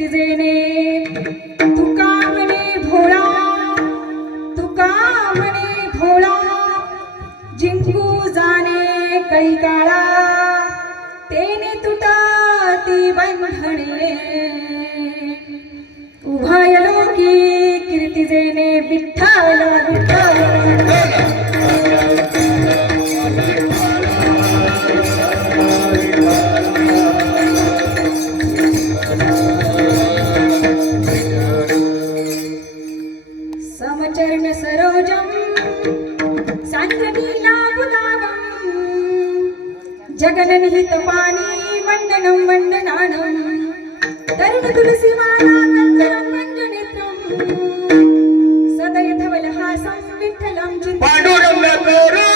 कीर्तिजेने तुका म्हणे भोळा, तुका म्हणे भोळा, जिंकू जाणे कळी काळा, तेने तुटाती बंधने, उभयलो की कीर्तिजेने विठ्ठल विठ्ठल। समचरण सरोजम सांजनीला बुदावम, जगननिहित पाणी वंदनं वंदनानं, तरुण तुलसी माला कंदरं कंजनेत्रं, सदय धवलहासं विठ्ठलं चिंतयामि। पांडुरंग गुरु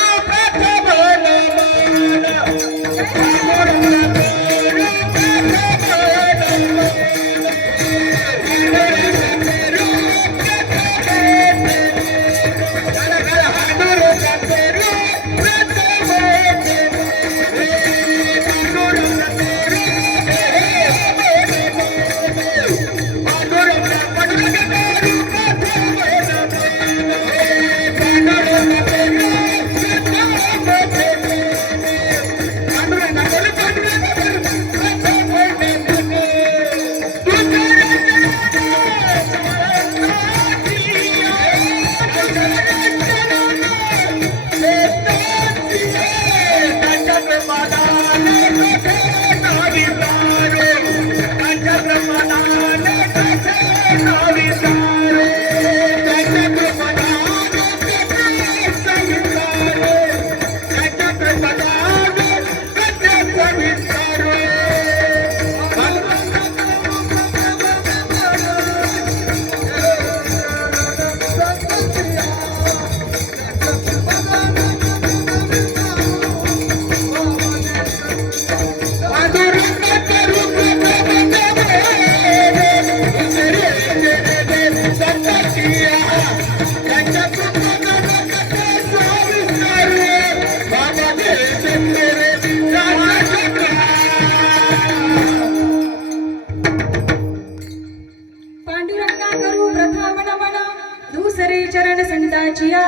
चरण संताचिया,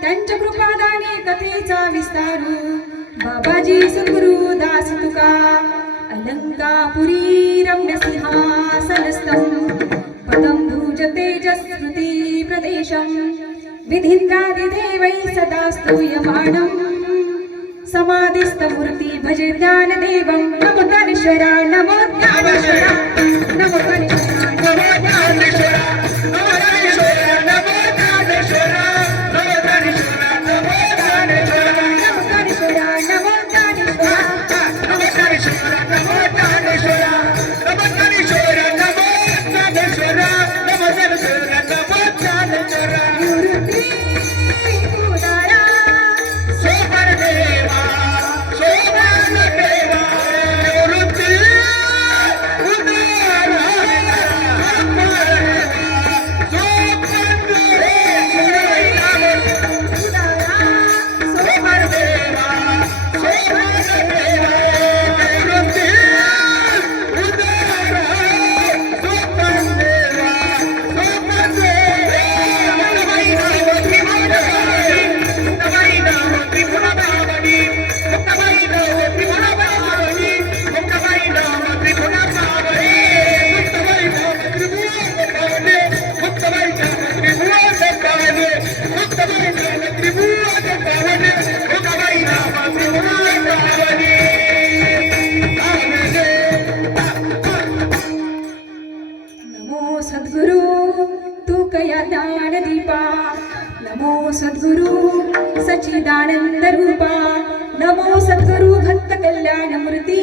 त्यांच्या कृपादाने कथेचा विस्तारू, बाबाजी सद्गुरु दास तुका, अलंकापुरी रम्य सिंहासनस्थं, पदं भुज तेजस्कृती प्रदेशं, विधिन्द्रादिदेवै सदा स्तूयमानं, समाधिस्थमूर्ति भजे ज्ञानदेवं, नमो ज्ञानेश्वरा नमो ज्ञानेश्वरा नमो ज्ञानेश्वरा नमो ज्ञानेश्वरा नमो ज्ञानेश्वरा नमो नमो सद्गुरु सच्चिदानंद रूपा, नमो सद्गुरु भक्त कल्याण मूर्ती,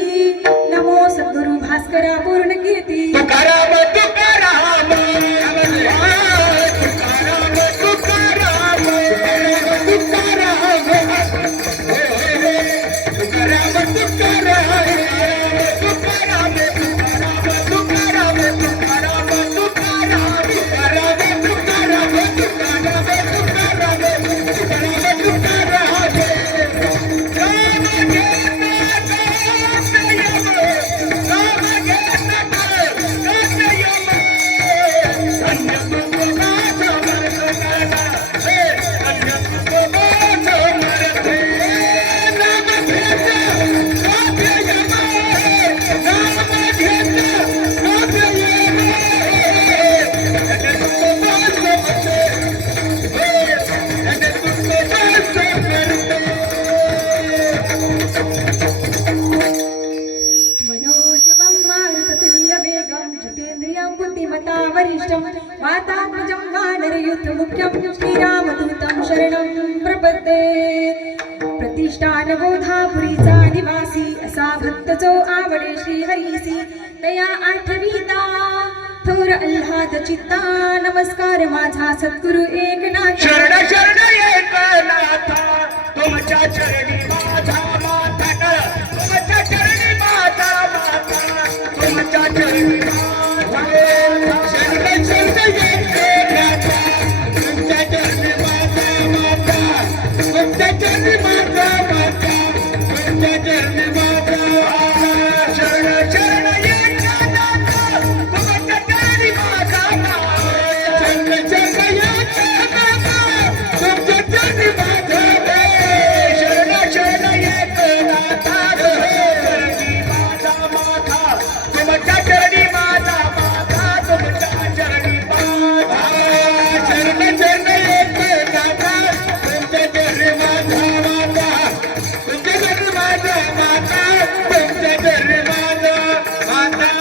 नमो सद्गुरु भास्करा पूर्ण कीर्ती। तुकाराम तुकाराम मता वरिष्ठं वातात्मजं वानरयुद्धमुख्यं श्रीरामदूतं शरणं प्रपद्ये प्रतिष्ठानबोधापुरीचा निवासी असा भक्त जो आवडे श्रीहरीसी तया आठविता थोर अल्हाद चित्ता नमस्कार माझा सद्गुरु एकनाथ शरण शरण एकनाथा तुमच्या चरणी माझा माथा तुमच्या चरणी माझा माथा तुमच्या चरणी माझा शरण शरण एकनाथा तुमच्या चरणी माझा माथा तुमच्या चरणी माझा माथा तुमच्या चरणी माझा शरण शरण एकनाथा तुमच्या चरणी माझा शरण शरण एकनाथा तुमच्या चरणी माझा शरण शरण एकनाथा चरणी माझा माथा तुमच्या चरणी माझा माथा तुमच्या चरणी माझा शरण शरण एकनाथा तुमच्या चरणी माझा माथा तुमच्या चरणी माझा माथा तुमच्या चरणी माझा माथा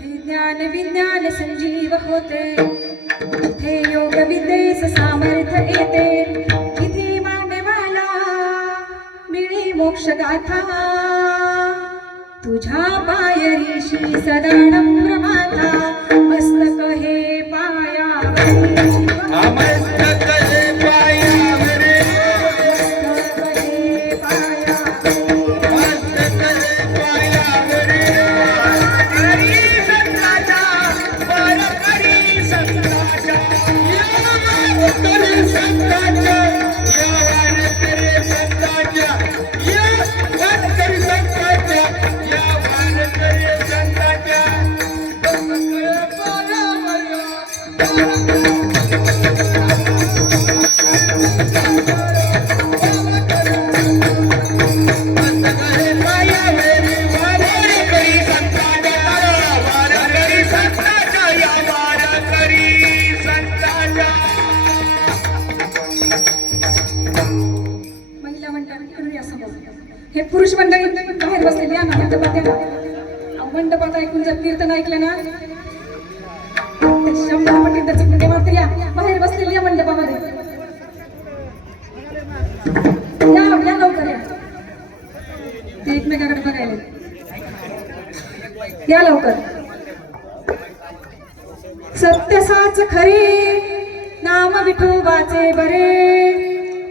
जिथे ज्ञान विज्ञान संजीव होते जिथे योग विद्येस सामर्थ्य येते जिथे मानवाला मिळे मोक्ष गाथा तुझ्या पायरीशी सदा नम्र माथा मस्तक हे पायावरी मस्तक हे पायावरी मस्तक हे पायावरी मस्तक हे पायावरी हरी संताचा वर हरी संताचा या वारकरी संताचा या वारकरी संताचा या वारकरी संताचा या वारकरी संताचा मस्तक हे पायावरी वारकरी संताचा वारकरी संताचा या वारकरी संताचा महिला मंडळी या समोर हे पुरुष मंडळी बाहेर बसलेले या ना मंडपात या ना. अहो, मंडपात ऐकून जर कीर्तन ऐकलं ना तर शंभर पटी त्याचं पुण्य मात्र या बाहेर बसलेले या मंडपामध्ये या लवकर या ते एकमेकाकडे बघायला या लवकर सत्य साच खरे नाम विठोबाचे बरे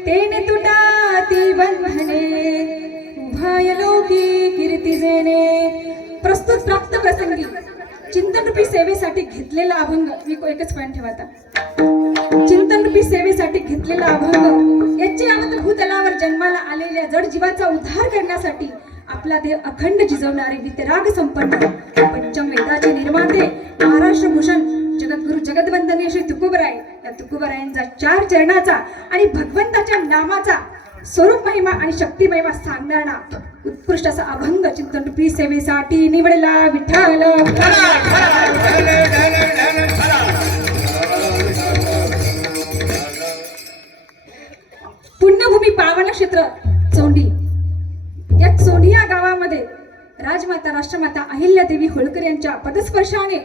तेने तुटाती बंधने उभय लोकी कीर्ती जेने प्रस्तुत प्राप्त प्रसंगी चिंतनरूपी सेवेसाठी घेतलेला अभंग मी एकच पॉईंट ठेवता चिंतनरूपी सेवेसाठी घेतलेला अभंग याची यावत भूतलावर जन्माला आलेल्या जड जीवाचा उद्धार करण्यासाठी आपला देह अखंड जिजवणारे वितराग संपन्न पंचम वेदाचे निर्माते महाराष्ट्र भूषण जगद्गुरु जगदवंदनीय श्री तुकोबराय या तुकोबरायांचा 4 चरणाचा आणि भगवंताच्या नामाचा स्वरूप महिमा आणि शक्ती महिमा सांगणारा उत्कृष्ट असा अभंग चिंतनरूपी सेवेसाठी निवडला विठ्ठल पुण्यभूमी पावन क्षेत्र चोंडी या चोंडी या गावामध्ये राजमाता राष्ट्रमाता अहिल्यादेवी होळकर यांच्या पदस्पर्शाने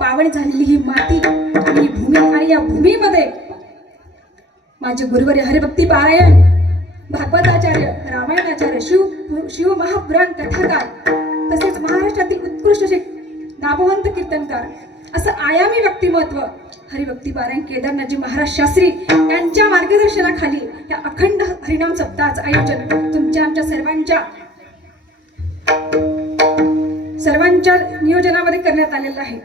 पावन झालेली ही माती आणि ही भूमी आणि या भूमीमध्ये माझे गुरुवर्य हरिभक्ती पारायण भागवताचार्य रामायणाचार्य शिव महापुराण कथाकार तसेच महाराष्ट्रातील उत्कृष्ट असे नामवंत कीर्तनकार असं आयामी व्यक्तिमत्व हरिभक्ती पारायण केदारनाथजी महाराज शास्त्री यांच्या मार्गदर्शनाखाली या अखंड हरिनाम सप्ताहाचं आयोजन तुमच्या आमच्या सर्वांच्या नियोजनामध्ये करण्यात आलेलं आहे.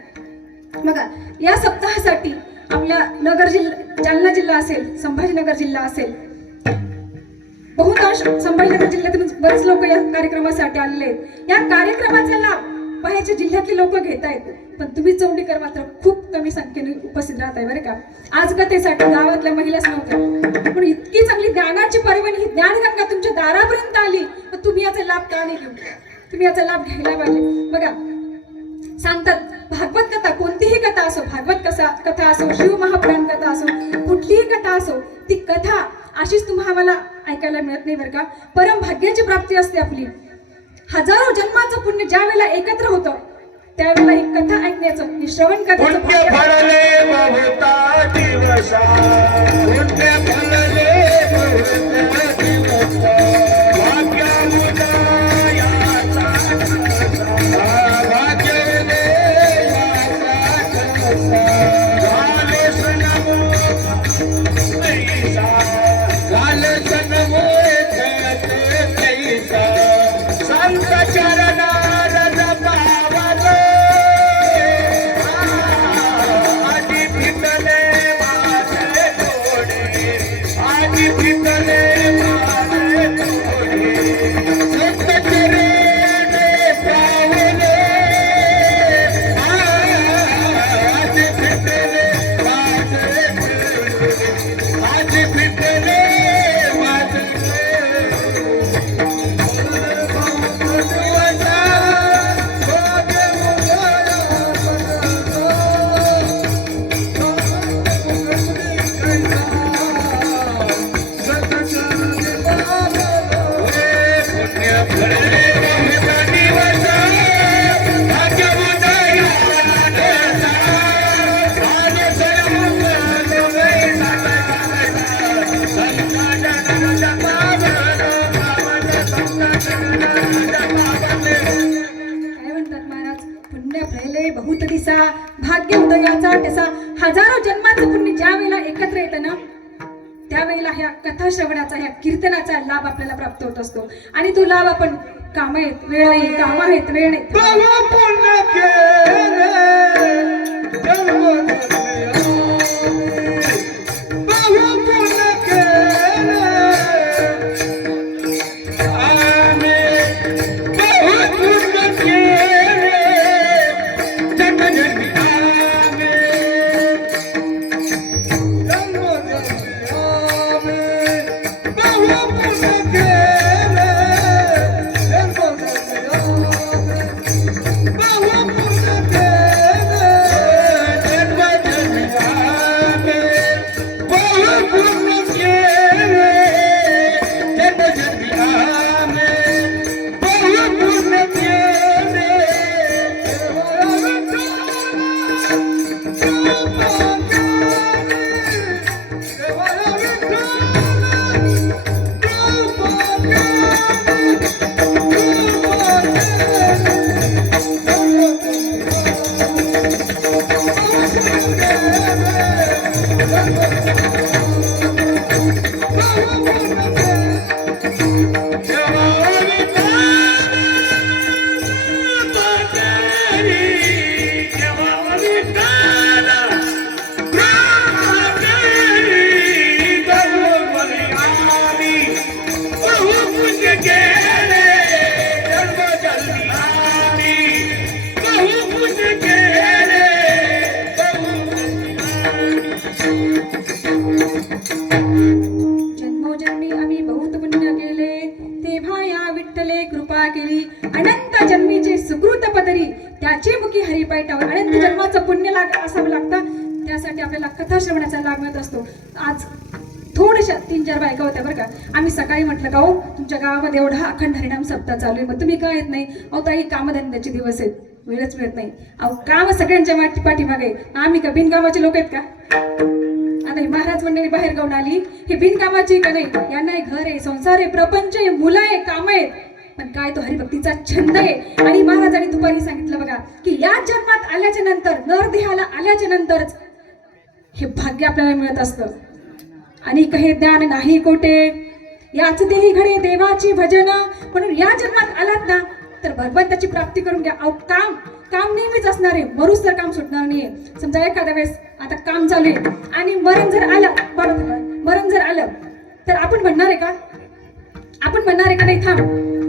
बघा या सप्ताहासाठी आपल्या नगर जिल्हा जालना जिल्हा असेल संभाजीनगर जिल्हा असेल बहुतांश संभाजीनगर जिल्ह्यातून बरेच लोक या कार्यक्रमासाठी आलेले आहेत. या कार्यक्रमाचा लाभ बाहेरच्या जिल्ह्यातले लोक घेत आहेत पण तुम्ही चौंडीकर मात्र खूप कमी संख्येने उपस्थित राहताय बरं का. आज कथेसाठी गावातल्या महिलाच नव्हत्या पण इतकी चांगली ज्ञानाची पर्वणी ही ज्ञानगंगा तुमच्या दारापर्यंत आली तर तुम्ही याचा लाभ का नाही घेऊ. तुम्ही याचा लाभ घ्यायला पाहिजे. बघा सांगतात भागवत कथा कोणतीही कथा असो भागवत कथा असो शिव महापुराण कथा असो कुठलीही कथा असो ती कथा अशीच तुम्हाला ऐकायला मिळत नाही बरं का. परम भाग्याची प्राप्ती असते आपली. हजारो जन्माचं पुण्य ज्या वेळेला एकत्र होतं त्यावेळेला ही कथा ऐकण्याचं, ही श्रवण करण्याचं पुण्य भाग्य फळले बहुता दिवसा, पुण्य फळले बहुता दिवसा, भाग्य उदयाचा कसा, भाग्य उदयाचा कसा, झाले सनमो ऐसा, झाले सनमो ऐसा, संत चरणारज पावन, आजी फिटले माझे डोळे, आजी फिटले माझे डोळे, संत चरणे पावले, आजी फिटले माझे डोळे, आजी फिटले माझे काय म्हणतात महाराज? पुण्य फळले बहुत दिसा, भाग्य उदयाचा ठसा. हजारो जन्माचं पुण्य ज्या वेळेला एकत्र येतं ना त्यावेळेला ह्या कथा श्रवणाचा, ह्या कीर्तनाचा लाभ आपल्याला प्राप्त होत असतो. आणि तो लाभ आपण काम आहेत वेळ नाही, काम आहेत वेळ नाही. बहु पुण्य केले जन्मधन्य, बहु पुण्य केले आम्ही, बहु पुण्य केले जन्मधन्य आम्ही, जन्मधन्य आम्ही, बहु पुण्य केले जन्मधन्य आम्ही, बहु पुण्य केले जन्मधन्य आम्ही, बहु पुण्य केले जन्मधन्य आम्ही, बहु पुण्य केले जन्मोजन्मी आम्ही बहुत पुण्य केले, तेव्हा या विठ्ठले कृपा केली. अनंत जन्मीचे सुकृत पदरी, त्याचे मुखी हरिपाय टावर. अनंत जन्माचं पुण्य असावं लागतं, त्यासाठी आपल्याला कथा श्रवणाचा लाभ मिळत असतो. आज थोड्याशा 3-4 बायका होत्या बरं का. आम्ही सकाळी म्हटलं का हो तुमच्या गावामध्ये एवढा अखंड हरिनाम सप्ताह चालू आहे, मग तुम्ही का येत नाही? अहो ताई कामधंद्याचे दिवस आहेत, वेळच मिळत नाही. अहो काम सगळ्यांच्या पाठीमागे, आम्ही का बिनकामाचे लोक आहेत का? आता ही महाराज मंडळी बाहेर गाऊन आली, हे बिनकामाची का नाही? यांना एक घर आहे, संसार आहे, प्रपंच आहे, मुलं आहे, काम आहेत, पण काय तो हरिभक्तीचा छंद आहे. आणि महाराजांनी दुपारी सांगितलं बघा की या जन्मात आल्याच्या नंतर, नरदेहाला आल्याच्या नंतरच हे भाग्य आपल्याला मिळत असतं. आणि कहे ज्ञान नाही कोठे, याच देही घडे देवाची भजन. म्हणून या जन्मात आलात ना तर भगवंताची प्राप्ती करून घ्या. अहो काम काम नेहमीच असणार आहे, मरूस तर काम सुटणार नाहीये. समजा एखाद्या वेळेस आता काम चालू आहे आणि मरण जर आलं, बरोबर मरण जर आलं तर आपण म्हणणार आहे का? आपण म्हणणार आहे का नाही थांब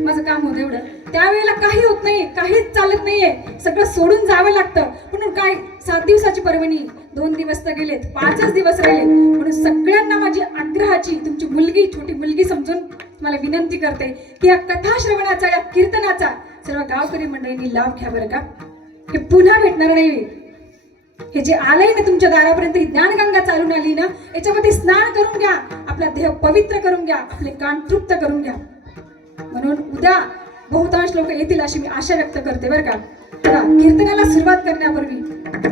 माझं काम होतं एवढं? त्यावेळेला काही होत नाही, काहीच चालत नाहीये, सगळं सोडून जावं लागतं. म्हणून काय 7 दिवसाची पर्वणी, 2 दिवस तर गेलेत, 5च दिवस राहिले. म्हणून सगळ्यांना माझी आग्रहाची, तुमची मुलगी, छोटी मुलगी समजून मला विनंती करते की या कथा श्रवणाचा, या कीर्तनाचा सर्व गावकरी मंडळींनी लाभ घ्या बरं का. हे पुन्हा भेटणार नाही. हे जे आलंय ना तुमच्या दारापर्यंत, ही ज्ञानगंगा चालून आली ना, याच्यामध्ये स्नान करून घ्या, आपला देह पवित्र करून घ्या, आपले कान तृप्त करून घ्या. म्हणून उद्या बहुतांश लोक येतील अशी मी आशा व्यक्त करते बरं का. बघा, कीर्तनाला सुरुवात करण्यापूर्वी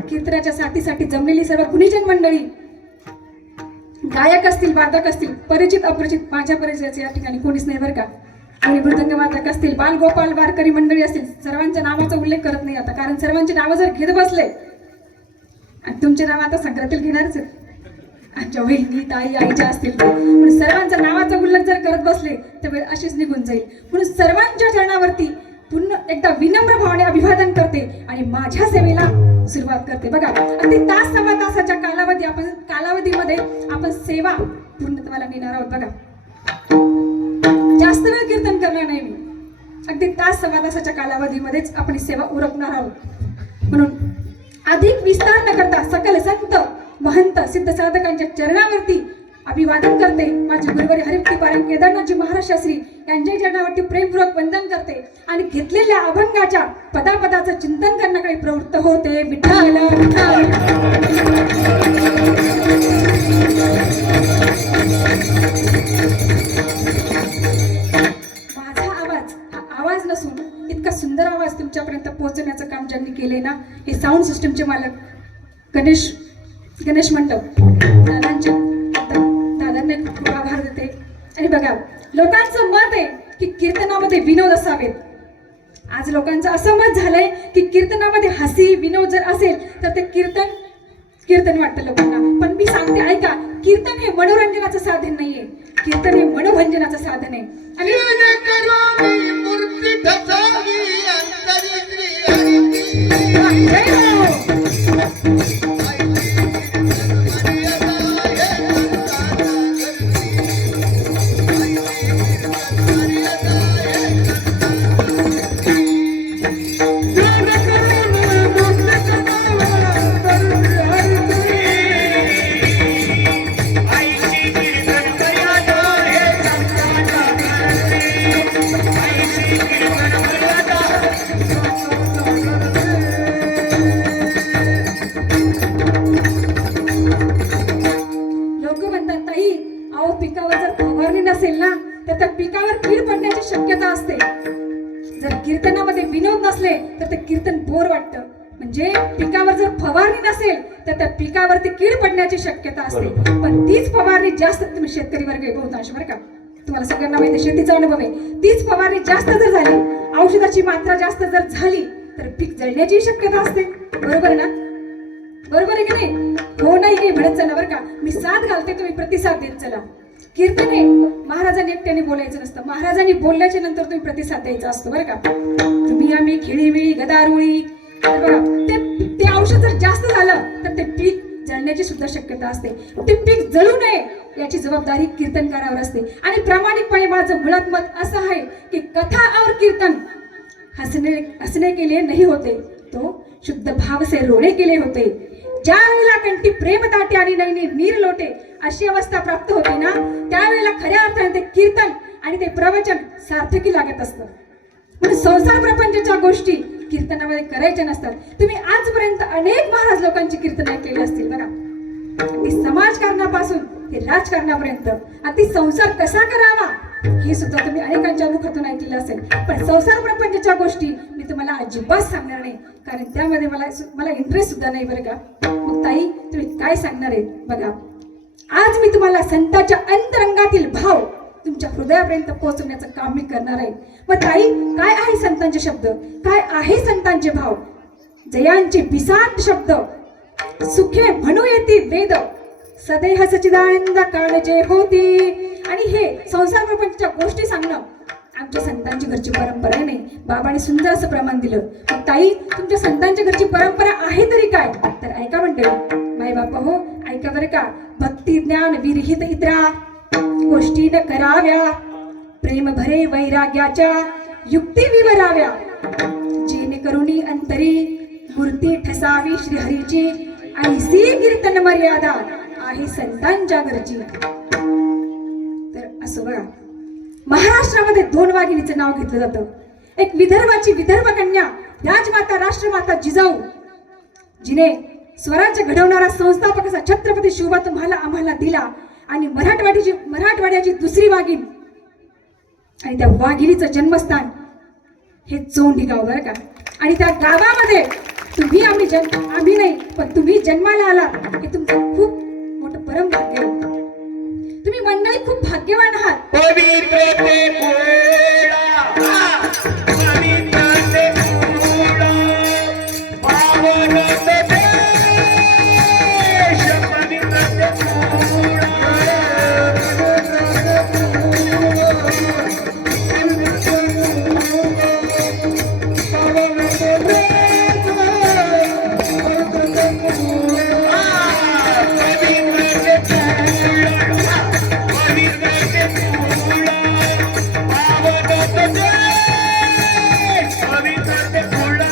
कीर्तनाच्या साथीसाठी जमलेली सर्व गुणीजन मंडळी, गायक असतील, वादक असतील, परिचित अपरिचित, माझ्या परिचयाचे या ठिकाणी कोणीच नाही बरं का. कोणी मृदंग वादक असतील, बालगोपाल वारकरी मंडळी असतील, सर्वांच्या नावाचा उल्लेख करत नाही आता, कारण सर्वांची नावं जर घेत बसले आणि तुमचे नाव आता संग्रहातील घेणारच आहेत, आमच्या बहिणी ताई आईच्या असतील ते, म्हणून सर्वांच्या नावाचा उल्लेख जर करत बसले तर वेळ अशीच निघून जाईल. म्हणून सर्वांच्या चरणावरती पुन्हा एकदा विनम्र भावाने अभिवादन करते आणि माझ्या सेवेला सुरुवात करते. बघा, अगदी तास सव्वा तासाच्या कालावधीमध्ये आपण सेवा पूर्णत्वाला नेणार आहोत. बघा, जास्त वेळ कीर्तन करणार नाही मी, अगदी तास सव्वा तासाच्या कालावधीमध्येच आपण सेवा उरकणार आहोत. म्हणून अधिक विस्तार न करता सकल संत महंत सिद्ध साधकांच्या चरणावरती अभिवादन करते. माझे गुरुवारी हरिभक्ती पारायण केदारनाथजी महाराज शास्त्री यांच्या चरणावरती प्रेमपूर्वक वंदन करते आणि घेतलेल्या अभंगाच्या पदापदाचं चिंतन करण्याकडे प्रवृत्त होते. विठ्ठल विठ्ठल. माझा आवाज हा आवाज नसून इतका सुंदर आवाज तुमच्यापर्यंत पोहोचवण्याचं काम ज्यांनी केले ना, हे साऊंड सिस्टमचे मालक गणेश मंडप दादांना खूप आभार देते. आणि बघा, लोकांचं मत आहे की कीर्तनामध्ये विनोद असावेत. आज लोकांचं असं मत झालंय की कीर्तनामध्ये हसी विनोद जर असेल तर ते कीर्तन वाटतं लोकांना. पण मी सांगते ऐका, कीर्तन हे मनोरंजनाचं साधन नाहीये, कीर्तन हे मनोभंजनाचं साधन आहे. आणि नसेल ना तर त्या पिकावर कीड पडण्याची शक्यता असते. जर कीर्तनामध्ये विनोद नसले तर ते कीर्तन बोर वाटतं. म्हणजे पिकावर जर फवारणी नसेल तर त्या पिकावरती कीड पडण्याची शक्यता असते. पण तीच फवारणी जास्त, तुम्ही शेतकरी वर्ग आहे बहुतांश बरं का, तुम्हाला सगळ्यांना माहिती शेतीचा अनुभव आहे, तीच फवारणी जास्त जर झाली, औषधाची मात्रा जास्त जर झाली तर पीक जळण्याची शक्यता असते. बरोबर ना? बरोबर आहे की नाही? हो नाही की म्हणत चला बरं का, मी साथ घालते, तुम्ही प्रतिसाद देत चला. कीर्तन हे महाराजांनी एकट्याने बोलायचं नसतं, महाराजांनी बोलल्याच्या नंतर तुम्ही प्रतिसाद द्यायचा असतो बरं का. तुम्ही आम्ही खिळीमिळी गदारुळी बघा, ते औषध जर जास्त झालं तर ते पीक जळण्याची सुद्धा शक्यता असते. ते पीक जळू नये याची जबाबदारी कीर्तनकारावर असते. आणि प्रामाणिकपणे माझं मुळात मत असं आहे की कथा और कीर्तन हसने के लिए नहीं होते, तो शुद्ध भाव से रोने के लिए होते. ज्या वेळेला कंठी प्रेम ताटे आणि नैनी नीर लोटे अशी अवस्था प्राप्त होते ना, त्यावेळेला खऱ्या अर्थाने ते कीर्तन आणि ते प्रवचन सार्थकी लागत असतं. म्हणून संसार प्रपंचाच्या गोष्टी कीर्तनामध्ये करायच्या नसतात. तुम्ही आजपर्यंत अनेक महाराज लोकांची कीर्तन ऐकलेली असतील बघा, अगदी समाजकारणापासून ते राजकारणापर्यंत, अगदी संसार कसा करावा हे सुद्धा तुम्ही अनेकांच्या मुखातून ऐकलेलं असेल. पण संसार प्रपंचाच्या गोष्टी मी तुम्हाला अजिबात सांगणार नाही, कारण त्यामध्ये मला इंटरेस्ट सुद्धा नाही बरं का. मग ताई तुम्ही काय सांगणार आहे बघा, आज मी तुम्हाला संतांच्या अंतरंगातील भाव तुमच्या हृदयापर्यंत पोहोचवण्याचं काम मी करणार आहे. मग ताई, काय आहे संतांचे शब्द, काय आहे संतांचे भाव? जयांचे बिसाट शब्द सुखे म्हणू येती वेद, सदेह सचिदानंद काळजे होती. आणि हे संसार प्रपंचाच्या गोष्टी सांगणं आमच्या संतांची घरची परंपरा नाही. बाबाने सुंदर असं प्रमाण दिलं. मग ताई, तुमच्या संतांच्या घरची परंपरा आहे तरी काय? तर ऐका मंडळी, माय बापा हो, ऐका बरं का. भक्ती ज्ञान विरहित इतरा गोष्टी न कराव्या, प्रेम भरे वैराग्याच्या युक्ती विवराव्या, जेणेकरुनी अंतरी मूर्ती ठसावी श्रीहरीची, ऐसी कीर्तन मर्यादा आहे संतांच्या घरची. तर असं बघा, महाराष्ट्रामध्ये 2 वाघिणीचं नाव घेतलं जातं. एक विदर्भाची विदर्भ कन्या राजमाता राष्ट्रमाता जिजाऊ, जिने स्वराज्य घडवणारा संस्थापक असा छत्रपती शिवबा तुम्हाला आम्हाला दिला. आणि मराठवाड्याची दुसरी वाघीण आणि त्या वाघिणीचं जन्मस्थान हे चोंडी गाव बरं का. आणि त्या गावामध्ये आम्ही नाही पण तुम्ही जन्माला आला हे तुमचं खूप मोठं परम भाग्य आहे. तुम्ही मंडळी खूप भाग्यवान आहात. पवित्र ते पोळा, पवित्र ते पोळा, पावन ते देश, पवित्र ते पोळा,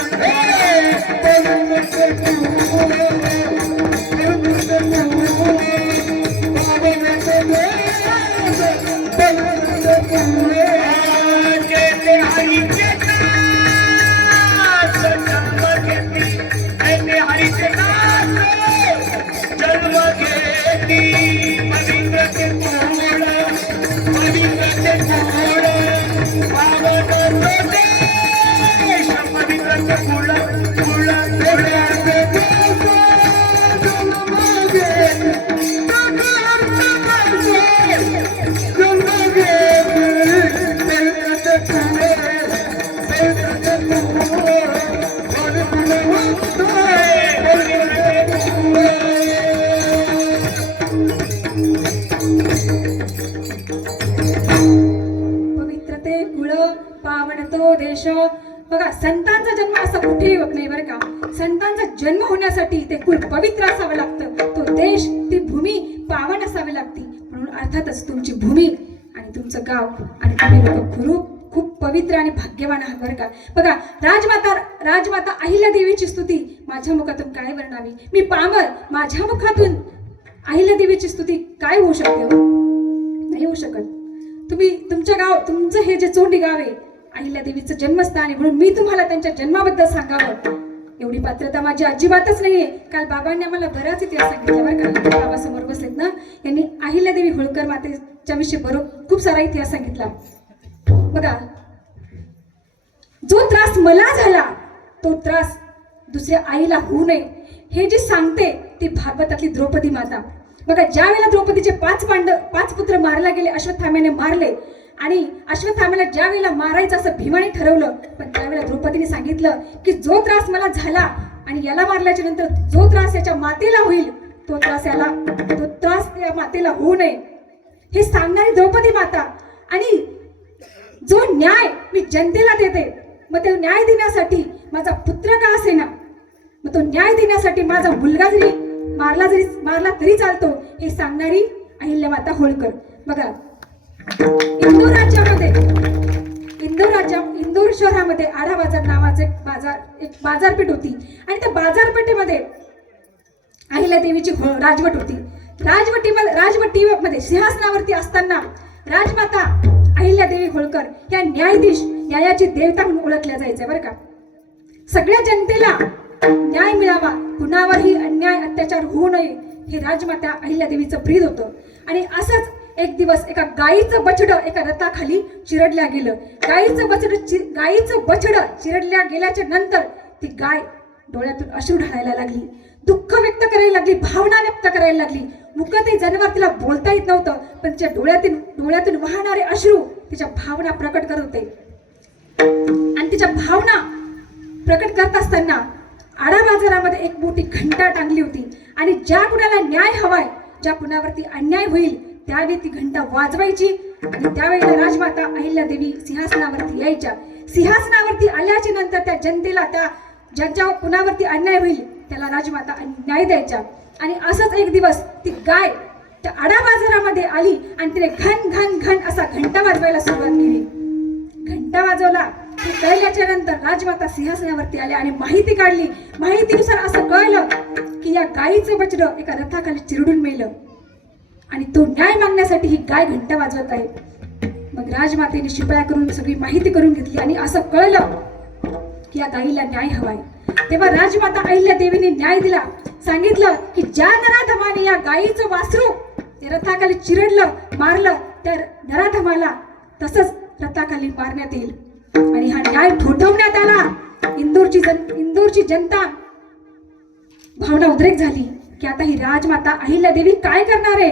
पवित्र ते कुळ पावन तो देश. बघा संतांचा जन्म असा कुठेही होत नाही बरं का. संतांचा जन्म होण्यासाठी ते कुल पवित्र असावं लागतं, तो देश ती भूमी पावन असावी लागते. म्हणून अर्थातच तुमची भूमी आणि तुमचं गाव आणि तुम्ही लोक खूप पवित्र आणि भाग्यवान आहात बरं का. बघा राजमाता अहिल्यादेवीची स्तुती माझ्या मुखातून काय वर्णावी. मी पामर, माझ्या मुखातून अहिल्यादेवीची स्तुती काय होऊ शकते हो? नाही होऊ शकत. तुमचं हे जे चोंडी गाव आहे अहिल्यादेवीचं जन्मस्थान आहे, म्हणून मी तुम्हाला त्यांच्या जन्माबद्दल सांगावं एवढी पात्रता माझी अजिबातच नाहीये. काल बाबांनी आम्हाला बराच इतिहास सांगितला बरं का. बाबा समोर बसलेत ना, यांनी अहिल्यादेवी होळकर मातेच्या विषयी खूप सारा इतिहास सांगितला. बघा, जो त्रास मला झाला तो त्रास दुसऱ्या आईला होऊ नये हे जे सांगते ती भागवतातली द्रौपदी माता. बघा, ज्या वेळेला द्रौपदीचे 5 पुत्र मारला गेले, अश्वत्थाम्याने मारले, आणि अश्वत्थाम्याला ज्या वेळेला मारायचं असं भीमाने ठरवलं, पण त्यावेळेला द्रौपदीने सांगितलं की जो त्रास मला झाला आणि याला मारल्याच्या नंतर जो त्रास याच्या मातेला होईल तो त्रास या मातेला होऊ नये हे सांगणारी द्रौपदी माता. आणि जो न्याय मी जनतेला देते, मग तो न्याय देण्यासाठी माझा पुत्र का असेना, मग तो न्याय देण्यासाठी माझा मुलगा जरी मारला तरी चालतो हे सांगणारी अहिल्यामाता होळकर. बघा, इंदोर शहरामध्ये आडा बाजार नावाचं एक बाजारपेठ होती, आणि त्या बाजारपेठेमध्ये अहिल्यादेवीची राजवट होती. राजवटीमध्ये सिंहासनावरती असताना राजमाता अहिल्यादेवी होळकर या न्यायाची देवता म्हणून ओळखल्या जायच्या बरं का. सगळ्या जनतेला न्याय मिळावा, कुणावरही अन्याय अत्याचार होऊ नये हे राजमाता अहिल्यादेवीचं प्रीत होतं. आणि असंच एक दिवस एका गायीचं बछडं एका रथाखाली चिरडल्या गेलं. गायीचं बछडं चिरडल्या गेल्याच्या नंतर ती गाय डोळ्यातून अश्रू ढाळायला लागली, दुःख व्यक्त करायला लागली, भावना व्यक्त करायला लागली. मुकते जनावर तिला बोलता येत नव्हतं, पण तिच्या डोळ्यातून वाहणारे अश्रू तिच्या भावना प्रकट करत होते. आणि तिच्या भावना प्रकट करत असताना आडा बाजारामध्ये एक मोठी घंटा टांगली होती, आणि ज्या कुणाला न्याय हवाय, ज्या कुणावरती अन्याय होईल त्याने ती घंटा वाजवायची. आणि त्यावेळेला राजमाता अहिल्यादेवी सिंहासनावरती यायच्या. सिंहासनावरती आल्याच्या नंतर त्या जनतेला, ज्यांच्या कुणावरती अन्याय होईल त्याला राजमाता न्याय द्यायच्या. आणि असंच एक दिवस ती गाय त्या आडा बाजारामध्ये आली आणि तिने घन घन घन असा घंटा वाजवायला सुरुवात केली. घंटा वाजवला हे कळल्याच्या नंतर राजमाता सिंहासनावरती आल्या आणि माहिती काढली. माहितीनुसार असं कळलं की या गायीचं बछडं एका रथाखाली चिरडून मेलं, आणि तो न्याय मागण्यासाठी ही गाय घंटा वाजवत आहे. मग राजमातेने शिपाया करून सगळी माहिती करून घेतली, आणि असं कळलं की या गायीला न्याय हवाय. तेव्हा राजमाता अहिल्यादेवीने न्याय दिला. सांगितलं की ज्या नराधमाने या गायीचं वासरू रथाखाली चिरडलं, मारलं, त्या नराधमाला तसंच रथाखाली मारण्यात येईल. आणि हा न्याय ठोठवण्यात आला. इंदोरची जनता भावना उद्रेक झाली की आता ही राजमाता अहिल्यादेवी काय करणार आहे.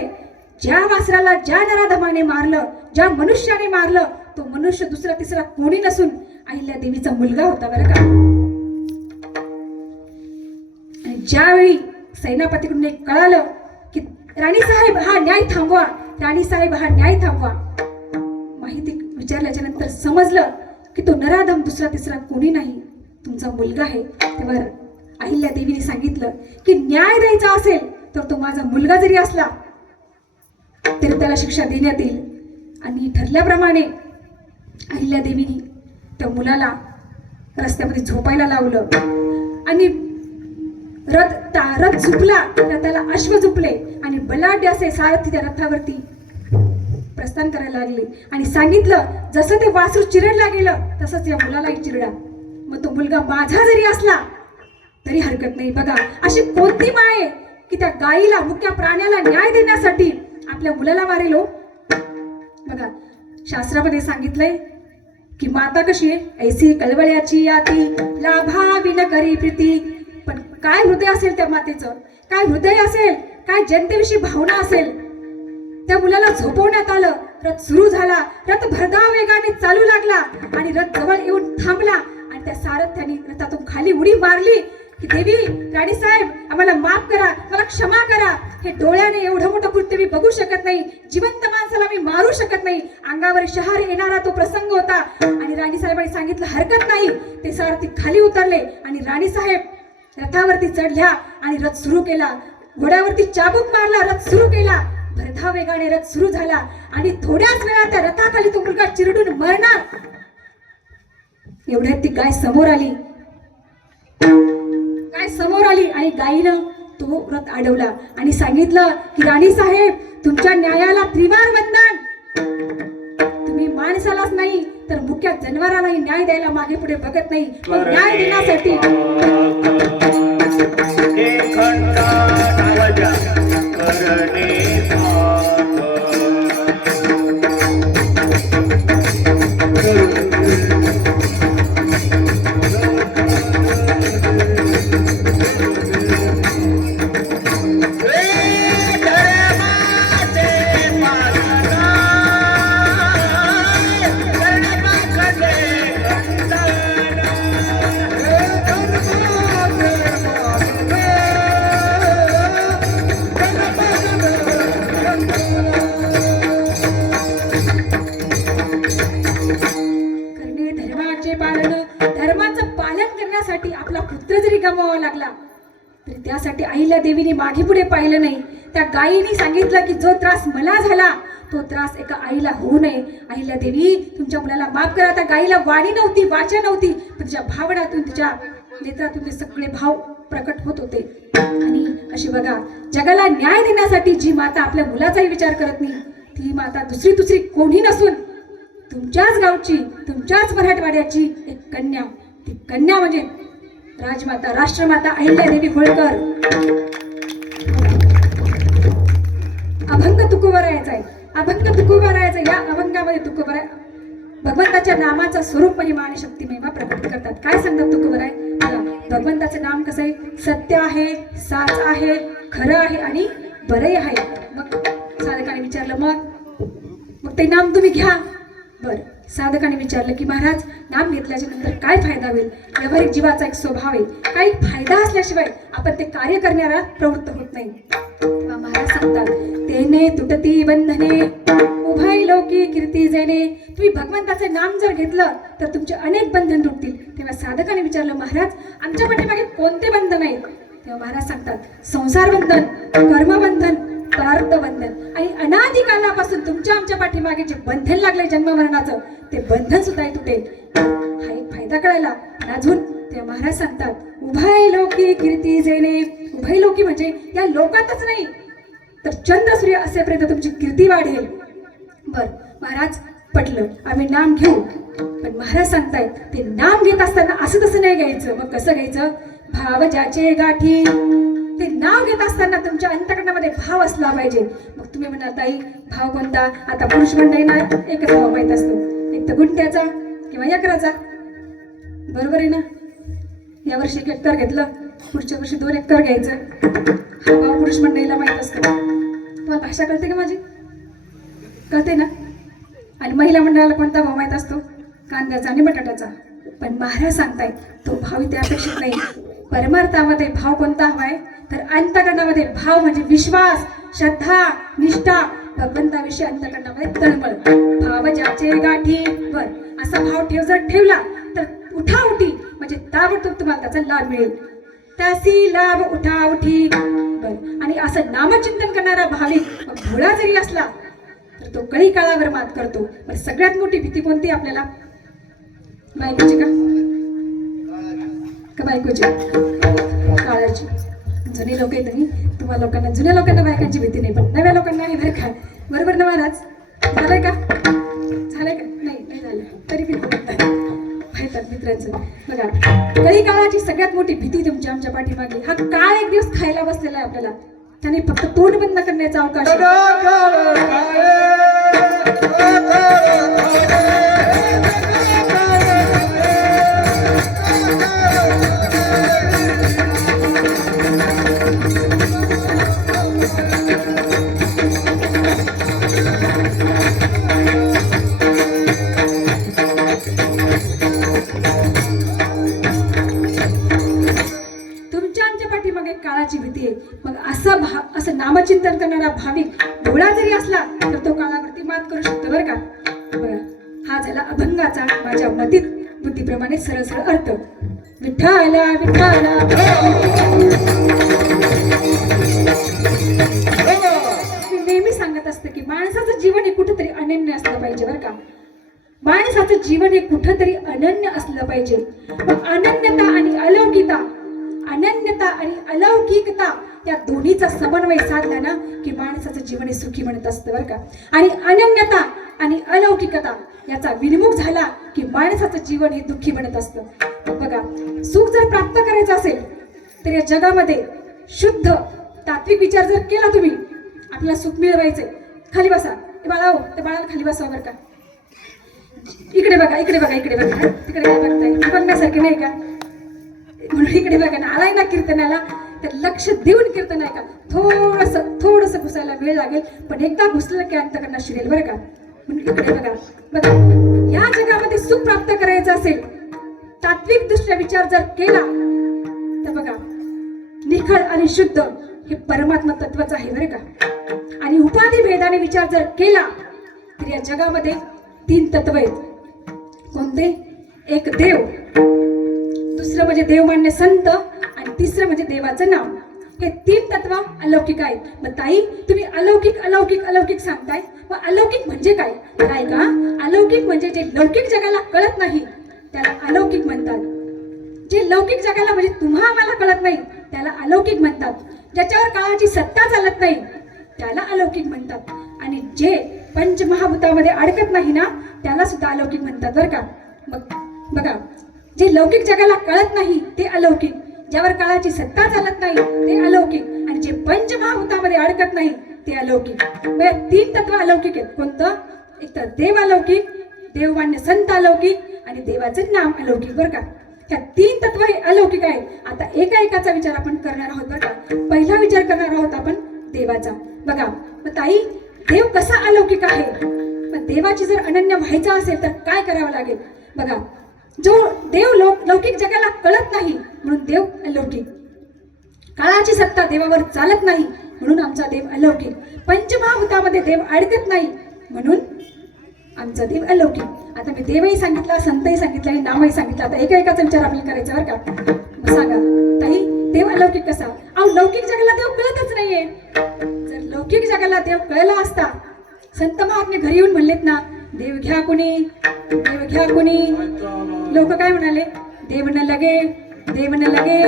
ज्या वासराला ज्या नराधमाने मारलं, ज्या मनुष्याने मारलं, तो मनुष्य दुसरा तिसरा कोणी नसून अहिल्यादेवीचा मुलगा होता बरं का. आणि ज्यावेळी सेनापतीकडून एक कळालं की राणीसाहेब हा न्याय थांबवा, राणीसाहेब हा न्याय थांबवा, माहिती विचारल्याच्या नंतर समजलं की तो नराधम दुसरा तिसरा कोणी नाही, तुमचा मुलगा आहे. तेव्हा अहिल्यादेवीने सांगितलं की न्याय द्यायचा असेल तर तो माझा मुलगा जरी असला तरी त्याला शिक्षा देण्यात येईल. आणि ठरल्याप्रमाणे अहिल्यादेवीने त्या मुलाला रस्त्यामध्ये झोपायला लावलं आणि रथ झुपला तर त्याला अश्व झुपले आणि बलाढ्य असे सारथी त्या रथावरती प्रस्थान करायला लागले आणि सांगितलं जसं ते वासरू चिरडला गेलं तसंच या मुलालाही चिरडा. मग तो मुलगा माझा जरी असला तरी हरकत नाही. बघा अशी कोणती माय आहे की त्या गायीला, मुक्या प्राण्याला न्याय देण्यासाठी आपल्या मुलाला मारेल हो. बघा शास्त्रामध्ये सांगितलंय की माता कशी आहे, ऐसी कळवळ्याची याती लाभा विन करी प्रीती. पण काय हृदय असेल त्या मातेचं, काय हृदय असेल, काय जनतेविषयी भावना असेल. त्या मुलाला झोपवण्यात आलं, रथ सुरू झाला, रथ भरधाव वेगाने चालू लागला आणि रथ जवळ येऊन थांबला आणि त्या सारथ्याने रथातून खाली उडी मारली की देवी, राणीसाहेब आम्हाला माफ करा, मला क्षमा करा, हे डोळ्याने एवढं मोठं कृत्य मी बघू शकत नाही, जिवंत माणसाला मी मारू शकत नाही. अंगावर शहर येणारा तो प्रसंग होता. आणि राणीसाहेबांनी सांगितलं हरकत नाही. ते सारथी खाली उतरले आणि राणीसाहेब रथावरती चढल्या आणि रथ सुरू केला. घोड्यावरती चाबूक मारला, रथ सुरू केला. भरधाव वेगाने रथ सुरू झाला आणि थोड्याच वेळात त्या रथाखाली तो मुलगा चिरडून मरणार. एवढ्यात ती गाय समोर आली, आणि गायीनं तो रथ अडवला आणि सांगितलं की राणीसाहेब तुमच्या न्यायाला त्रिवार वंदन. तुम्ही माणसालाच नाही तर मुख्य जनावरालाही न्याय द्यायला मागे पुढे बघत नाही. मग न्याय देण्यासाठी धर्माचं पालन करण्यासाठी आपला पुत्र जरी गमवावा लागला तरी त्यासाठी अहिल्यादेवीने मागे पुढे पाहिलं नाही. त्या गायीने सांगितलं की जो त्रास मला झाला तो त्रास एका आईला होऊ नये. अहिल्यादेवी तुमच्या मुलाला माफ करा. त्या गायीला वाणी नव्हती, वाचा नव्हती, पण तिच्या भावनातून, तिच्या नेत्रातून ते सगळे भाव प्रकट होत होते. आणि अशी बघा जगाला न्याय देण्यासाठी जी माता आपल्या मुलाचाही विचार करत नाही ती माता दुसरी कोणी नसून तुमच्याच गावची, तुमच्याच मराठवाड्याची एक कन्या. ती कन्या म्हणजे राजमाता, राष्ट्रमाता अहिल्यादेवी होळकर. अभंग तुकोबरायचा आहे, अभंग तुकोबरायचा. या अभंगामध्ये तुकोबराय भगवंताच्या नामाचा स्वरूप महिमा आणि शक्ती महिमा प्रकट करतात. काय सांगतात तुकोबराय? भगवंताचं नाम कसं आहे? सत्य आहे, साच आहे, खरं आहे आणि बरं आहे. मग साधकाने विचारलं मग ते नाम तुम्ही घ्या. बर, साधकाने विचारलं की महाराज नाम घेतल्याच्या नंतर काय फायदा होईल? व्यावहारिक जीवाचा एक स्वभाव आहे, काही फायदा असल्याशिवाय आपण ते कार्य करण्याला प्रवृत्त होत नाही. तेव्हा महाराज सांगतात तेने तुटती बंधने उभय लोकी कीर्ती जेणे. तुम्ही भगवंताचे नाम जर घेतलं तर तुमचे अनेक बंधन तुटतील. तेव्हा साधकाने विचारलं महाराज आमच्या पाठीमागे कोणते बंधन आहेत? तेव्हा महाराज सांगतात संसार बंधन, कर्मबंधन, प्रारब्ध बंधन आणि अनादी कालापासून तुमच्या आमच्या पाठीमागे जे बंधन लागले जन्ममरणाचं ते बंधन सुद्धा तुटेल. हा एक फायदा कळायला. अजून तेव्हा महाराज सांगतात उभय लोकी कीर्ती जेणे. उभय लोकी म्हणजे या लोकातच नाही तर चंद्र सूर्य असेपर्यंत तुमची कीर्ती वाढेल. बर महाराज पटलं, आम्ही नाम घेऊ. पण महाराज सांगतायत ते नाम घेत असताना असं तसं नाही घ्यायचं. मग कसं घ्यायचं? भाव ज्याचे गाठी. ते नाव घेत असताना तुमच्या अंतकरणामध्ये भाव असला पाहिजे. मग तुम्ही म्हणाल ताई भाव कोणता? आता पुरुष मंडळींना एकच भाव माहित असतो, एक तर गुंट्याचा किंवा एकराचा. बरोबर आहे ना? यावर्षी 1 एकर घेतलं, पुढच्या वर्षी 2 एकर घ्यायचं. हा भाव पुरुष मंडळीला माहीत असतो. तुम्हाला भाषा कळते का माझी? कळते ना? आणि महिला मंडळाला कोणता भाव माहीत असतो? कांद्याचा आणि बटाट्याचा. पण महाराज सांगतायत तो भाव इथे अपेक्षित नाही. परमार्थामध्ये भाव कोणता हवाय? तर अंतकरणामध्ये भाव म्हणजे विश्वास, श्रद्धा, निष्ठा, भगवंताविषयी अंतकरणामध्ये तळमळ. भाव ज्याचे गाठीवर असा भाव जर ठेवला तर उठाउठी म्हणजे ताबडतोब तुम्हाला त्याचा लाभ मिळेल. त्यासी लाभ उठाउठी. बर, आणि असं नामचिंतन करणारा भाविक मग भोळा जरी असला तर तो कळी काळावर मात करतो. पण सगळ्यात मोठी भीती कोणती आपल्याला? बायकोची का बायकोची? काळाची. जुने लोक आहेत तुम्ही, तुम्हाला लोकांना, जुन्या लोकांना बायकांची भीती नाही, पण नव्या लोकांना आहे बरं का. बरोबर ना महाराज? झालंय का? झालंय का? नाही झालं तरी भीती माहितात मित्रांचं. बघा, कळी काळाची सगळ्यात मोठी भीती तुमच्या आमच्या पाठीमागे. हा काळ एक दिवस खायला बसलेला आहे आपल्याला. त्याने फक्त तोंड बंद करण्याचा अवकाश आहे. काळाची भीती आहे. मग असं नामचिंतन करणारा भाविक भोळा जरी असला तर तो काळावरती मात करू शकतो बरं का. बघा, हा झाला अभंगाचा माझ्या मतीत बुद्धीप्रमाणे सरळ सरळ अर्थ. विठ्ठला विठ्ठला. मी नेहमी सांगत असते की माणसाचं जीवन हे कुठेतरी अनन्य असलं पाहिजे बरं का. माणसाचं जीवन हे कुठेतरी अनन्य असलं पाहिजे. मग अनन्यता आणि अलौकिकता, अनन्यता आणि अलौकिकता या दोन्हीचा समन्वय साधला ना की माणसाचं जीवन हे सुखी म्हणत असतं बरं का. आणि अनन्यता आणि अलौकिकता याचा विनिमुख झाला की माणसाचं जीवन हे दुःखी बनत असतं. बघा, सुख जर प्राप्त करायचं असेल तर या जगामध्ये शुद्ध तात्विक विचार जर केला तुम्ही, आपल्याला सुख मिळवायचंय. खाली बसा, ते बाळा हो, ते बाळाला खाली बसा बरं का. इकडे बघा, इकडे बघा, इकडे बघा. तिकडे काय बघताय? बघण्यासारखे नाही का? म्हणून इकडे बघा ना. आलाय ना कीर्तनाला तर लक्ष देऊन कीर्तन आहे का. थोडस घुसायला वेळ लागेल, पण एकदा घुसलं की अंतकरणात शिरेल बरं का. म्हणून इकडे बघा. बघा, या जगामध्ये सुख प्राप्त करायचं असेल, तात्विक दृष्ट्या विचार जर केला तर बघा, निखळ आणि शुद्ध हे परमात्मा तत्वच आहे बरं का. आणि उपाधी भेदाने विचार जर केला तर या जगामध्ये 3 तत्व आहेत. कोणते? एक देव, दुसरं म्हणजे देवमान्य संत, आणि तिसरं म्हणजे देवाचं नाव. हे 3 तत्व अलौकिक आहेत. मग ताई, तुम्ही अलौकिक अलौकिक अलौकिक सांगताय, मग अलौकिक म्हणजे काय? काय का? अलौकिक म्हणजे जे लौकिक जगाला कळत नाही त्याला अलौकिक म्हणतात. जे लौकिक जगाला म्हणजे तुम्हा आम्हाला कळत नाही त्याला अलौकिक म्हणतात. ज्याच्यावर काळाची सत्ता चालत नाही त्याला अलौकिक म्हणतात. आणि जे पंचमहाभूतामध्ये अडकत नाही ना त्याला सुद्धा अलौकिक म्हणतात बरं का. मग बघा, जे लौकिक जगाला कळत नाही ते अलौकिक, ज्यावर काळाची सत्ता चालत नाही ते अलौकिक, आणि जे पंचमहाभूतामध्ये अडकत नाही ते अलौकिक. म्हणजे 3 तत्व अलौकिक आहेत. कोणतं? एक तर देव अलौकिक, देवमान्य संत अलौकिक, आणि देवाचं नाम अलौकिक बरं का. ह्या 3 तत्व हे अलौकिक आहेत. आता एका विचार आपण करणार आहोत बरं का. पहिला विचार करणार आहोत आपण देवाचा. बघा, मग ताई, देव कसा अलौकिक आहे? मग देवाची जर अनन्य व्हायचं असेल तर काय करावं लागेल? बघा, जो देव लौकिक जगाला कळत नाही म्हणून देव अलौकिक, काळाची सत्ता देवावर चालत नाही म्हणून आमचा देव अलौकिक, पंचमहाभूतामध्ये देव अडकत नाही म्हणून आमचा देव अलौकिक. आता मी देवही सांगितला, संतही सांगितलं आणि नामही सांगितलं. आता एकाचा विचार आपल्याला करायचा बरं का. मग सांगा ताई, देव अलौकिक कसा? अहो, लौकिक जगाला देव कळतच नाहीये. जर लौकिक जगाला देव कळला असता, संत महात्मे घरी येऊन म्हणलेत ना, देव घ्या कुणी, देव घ्या कुणी. लोक काय म्हणाले? देव न लगे, देव न लगे.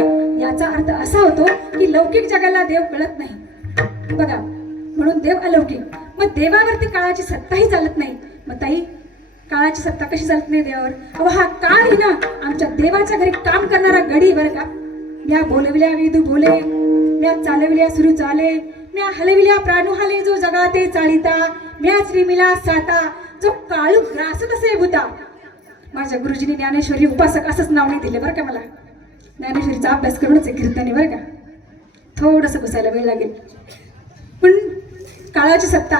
याचा अर्थ असा होतो की लौकिक जगाला देव कळत नाही बघा, म्हणून देव अलौकिक. मग देवावरती काळाची सत्ताही चालत नाही. मग ताई, काळाची सत्ता कशी चालत नाही देवावर? अहो, हा काळ ही ना आमच्या देवाच्या घरी काम करणारा गडी बरं का. म्या बोलविल्या विदू बोले, म्या चालविल्या सुरू चाले, म्या हलविल्या प्राणू हाले, जो जगाते चालिता, म्या श्रीमिला साता, जो काळू ग्रासत असे भूता. माझ्या गुरुजींनी ज्ञानेश्वरी उपासक असंच नाव नाही दिले बरं का मला. ज्ञानेश्वरीचा अभ्यास करूनच आहे कीर्तनी बरं का. थोडंसं घुसायला वेळ लागेल. पण काळाची सत्ता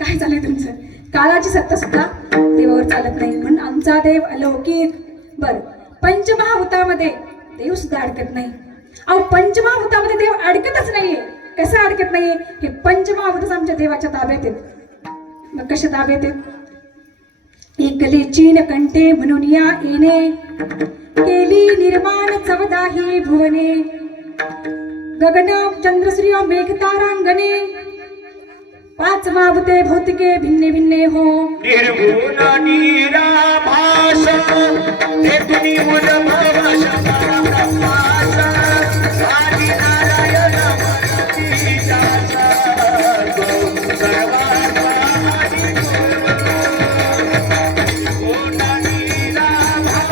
काय झालंय तुमचं, काळाची सत्ता सुद्धा देवावर चालत नाही. म्हणून आमचा देव अलौकिक. बर, पंचमहाभूतामध्ये देव सुद्धा अडकत नाही. अहो पंचमहाभूतामध्ये देव अडकतच नाहीये. कसं अडकत नाहीये? हे पंचमहाभूतच आमच्या देवाच्या ताब्यात आहेत. मग कशा ताब्यात आहेत? एकले चीन कंठे म्हणून या येणे, केली निर्माण चवदाही भुवने, गगन चंद्र सूर्य मेघ तारांगणे, पाच महाभूते भौतिके भिन्ने भिन्ने हो. निर्गुण निराभास हे तुम्ही मुल भवश परमभास, आदि नारायण मनती दास, सर्वात्मा आदि गुण निराभास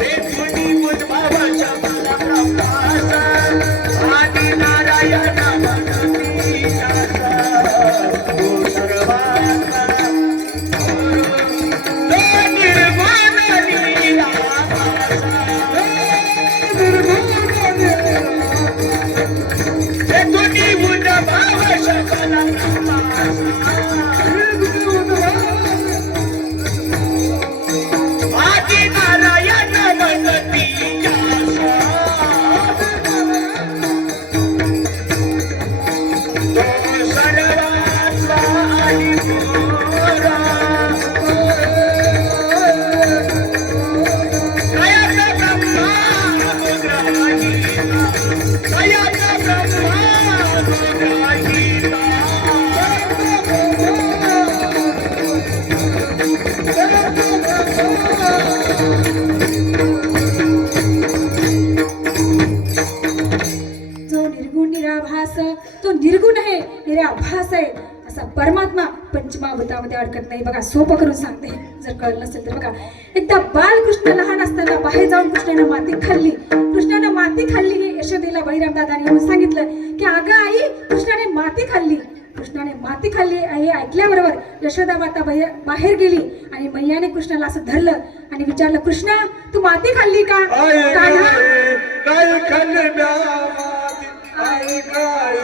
हे तुम्ही मुल भवश परमभास, आदि नारायण मनती दास, तो निर्गुण आहे, निराभास आहे असा परमात्मा पंचमहाभूतामध्ये अडकत नाही. बघा सोपं करून सांगते, जर कळलं नसेल तर बघा. एकदा बालकृष्ण लहान असताना बाहेर जाऊन कृष्णानं माती खाल्ली. कृष्णानं माती खाल्ली हे यशोदेला बळीराम दादाने येऊन सांगितलं की अगं आई कृष्णाने माती खाल्ली. कृष्णाने माती खाल्ली हे ऐकल्याबरोबर यशोदा माता बाहेर गेली आणि मैयाने कृष्णाला असं धरलं आणि विचारलं, कृष्णा तू माती खाल्ली का? काय खाल्लं आई काय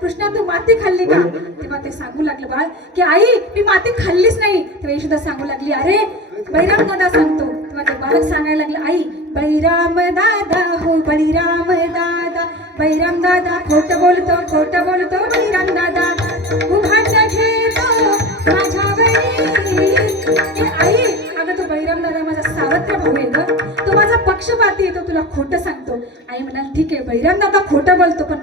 कृष्णा तू माती खाल्ली का? तेव्हा ते सांगू लागलं बाळ की आई मी माती खाल्लीच नाही. तेव्हा यशोदा सांगू लागली अरे बळीराम दादा सांगतो. तेव्हा ते बालक सांगायला लागले आई बळीराम दादा हो बळीराम दादा, बळीराम दादा खोट बोलतो बळीराम दादा, उभाट घेतो माझ्या आई. अगं तो बळीराम दादा माझा सावत्र भाऊ आहे ग, तो माझा पक्षपाती आहे, तो तुला खोटं सांगतो. आई म्हणाल ठीक आहे बळीराम दादा खोटं बोलतो पण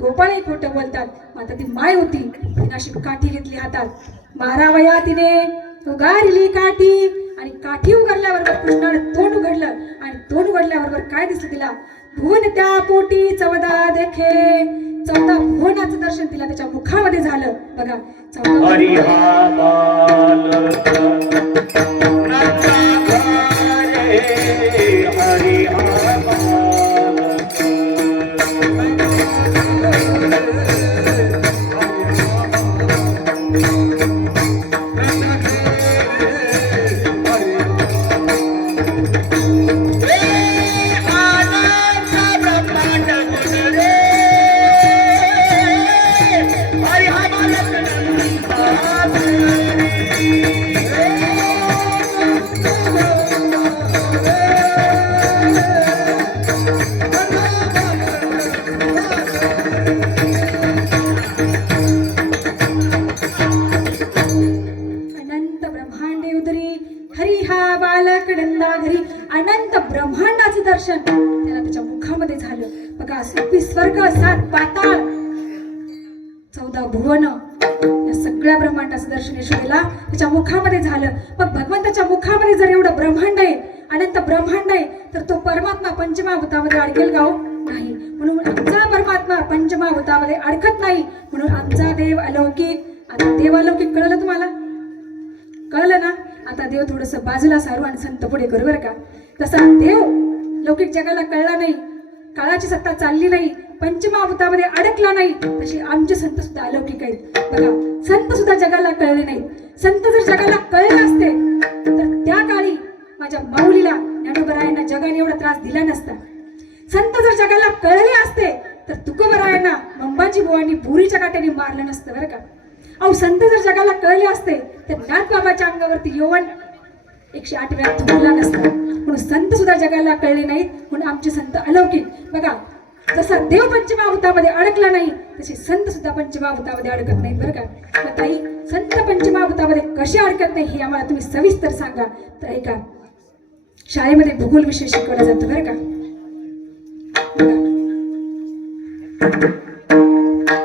गोपाळही खोटं बोलतात. मग आता ती माय होती, तिने अशी काठी घेतली हातात, मारावया तिने उगारली काठी आणि काठी उगारल्याबरोबर कृष्णाने तोंड उघडलं आणि तोंड उघडल्याबरोबर काय दिसलं तिला? भुवन त्या पोटी चौदा देखे. 14 भुवनाचं दर्शन तिला त्याच्या मुखामध्ये झालं. बघा 14 घरी, हरी हा बालक नंदा घरी. अनंत ब्रह्मांडाचं दर्शन त्याला त्याच्या मुखामध्ये झालं. बघा, 26 स्वर्ग, 7 पाताळ, 14 भुवन, या सगळ्या ब्रह्मांडाचं दर्शन यशोदेला त्याच्या मुखामध्ये झालं. मग भगवंताच्या मुखामध्ये जर एवढं ब्रह्मांड आहे, अनंत ब्रह्मांड आहे, तर तो परमात्मा पंचमहाभूतामध्ये अडकेल का हो? नाही. म्हणून आमचा परमात्मा पंचमहाभूतामध्ये अडकत नाही. म्हणून आमचा देव अलौकिक. आता देव अलौकिक कळलं तुम्हाला? कळलं ना? आता देव थोडस बाजूला सारू आणि संत पुढे करू बरं का. तसा देव लौकिक जगाला कळला नाही, काळाची सत्ता चालली नाही, पंचमहाभूतामध्ये अडकला नाही, तशी आमचे संत सुद्धा अलौकिक आहेत. बघा, संत सुद्धा जगाला कळले नाहीत. संत जर जगाला कळले असते तर त्या काळी माझ्या माऊलीला ज्ञानोबरायांना जगाने एवढा त्रास दिला नसता. संत जर जगाला कळले असते तर तुकोबरायांना मंबाजी बुवांनी बुरीच्या काट्याने मारलं नसतं बरं का. अहो, संत जर जगाला कळले असते तर नाथबाबाच्या अंगावरती यौवन 108 वेळा थुंकला नसता. म्हणून संत सुद्धा जगाला कळले नाहीत, म्हणून आमचे संत अलौकिक. बघा, जसा देव पंचमहाभूतामध्ये अडकला नाही तसे संत सुद्धा पंचमहाभूतामध्ये अडकत नाहीत बरं का. तर ताई, संत पंचमहाभूतामध्ये कसे अडकत नाही हे आम्हाला तुम्ही सविस्तर सांगा. तर ऐका, शाळेमध्ये भूगोल विषय शिकवला जातो बरं का.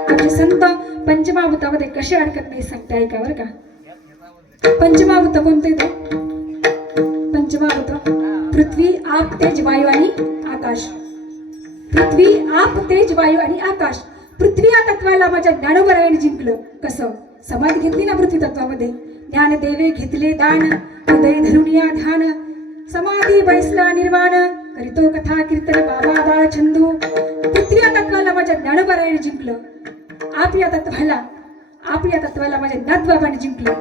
आमचे संत पंचमहाभूतामध्ये कसे अडकत नाही सांगता ऐका बरं का. पंचमहाभूत कोणते? ते पंचमहाभूत पृथ्वी, आप, तेज, वायू आणि आकाश. पृथ्वी, आप, तेज, वायू आणि आकाश. पृथ्वी या तत्वाला माझ्या ज्ञानोबरायांनी जिंकलं. कसं? समाधी घेतली ना पृथ्वी तत्वामध्ये. ज्ञान देवे घेतले दान, हृदय धरुनिया ध्यान, समाधी बैसला निर्वाण, करीतो कथा कीर्तन बाबा बाळ छंदू. पृथ्वी या तत्वाला माझ्या ज्ञानोबरायांनी जिंकलं. आप या तत्वाला माझ्या नाथबाबांनी जिंकलं.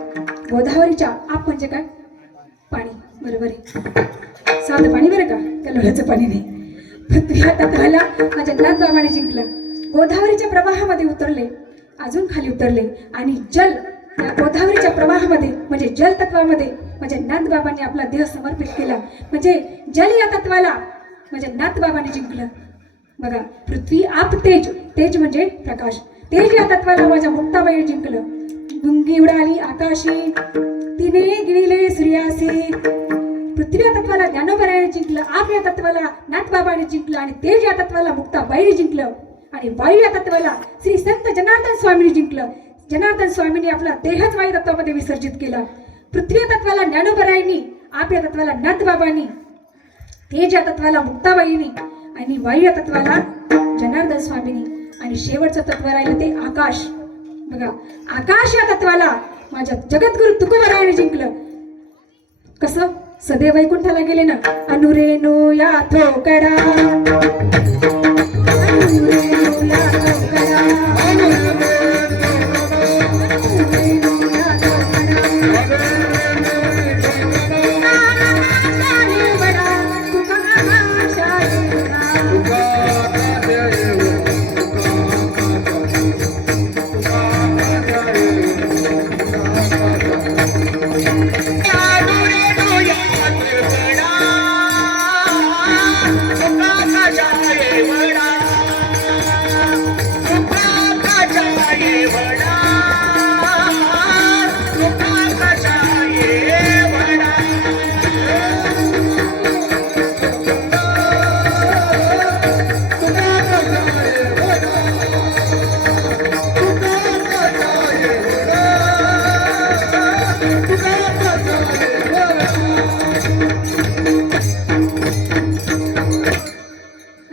गोदावरीच्या आप म्हणजे काय? पाणी. बरोबर आहे, साधं पाणी बरं का, कलोळाचं पाणी नाही. पृथ्वी या तत्वाला माझ्या नाथबाबांनी जिंकलं. गोदावरीच्या प्रवाहामध्ये उतरले, अजून खाली उतरले आणि जल या गोदावरीच्या प्रवाहामध्ये म्हणजे जल तत्वामध्ये माझ्या नाथबाबांनी आपला देह समर्पित केला. म्हणजे जल या तत्वाला माझ्या नाथबाबांनी जिंकलं. बघा, पृथ्वी, आप, तेज. तेज म्हणजे प्रकाश. तेज या तत्वाला माझ्या मुक्ताबाईने जिंकलं. गुंगी उडाली आकाशी, तिने गिळले सूर्यासी. पृथ्वी या तत्वाला ज्ञानोबरायाने जिंकलं. आप या तत्वाला नाथबाबाने जिंकलं आणि तेज या तत्वाला मुक्ताबाईने जिंकलं. आणि वायू या तत्वाला श्री संत जनार्दन स्वामींनी जिंकलं. जनार्दन स्वामींनी आपला देहच वायू तत्वामध्ये विसर्जित केला. पृथ्वी या तत्वाला ज्ञानोबरायांनी, आप या तत्वाला नाथबाबांनी, तेज या तत्वाला मुक्ताबाईंनी आणि वायू या तत्वाला जनार्दन स्वामींनी आणि शेवटचं तत्व राहिलं ते आकाश. बघा, आकाश या तत्वाला माझ्या जगद्गुरु तुकोबरायाने जिंकलं. कसं? सदैव वैकुंठाला गेले ना. अनुरेनो या थोकडा,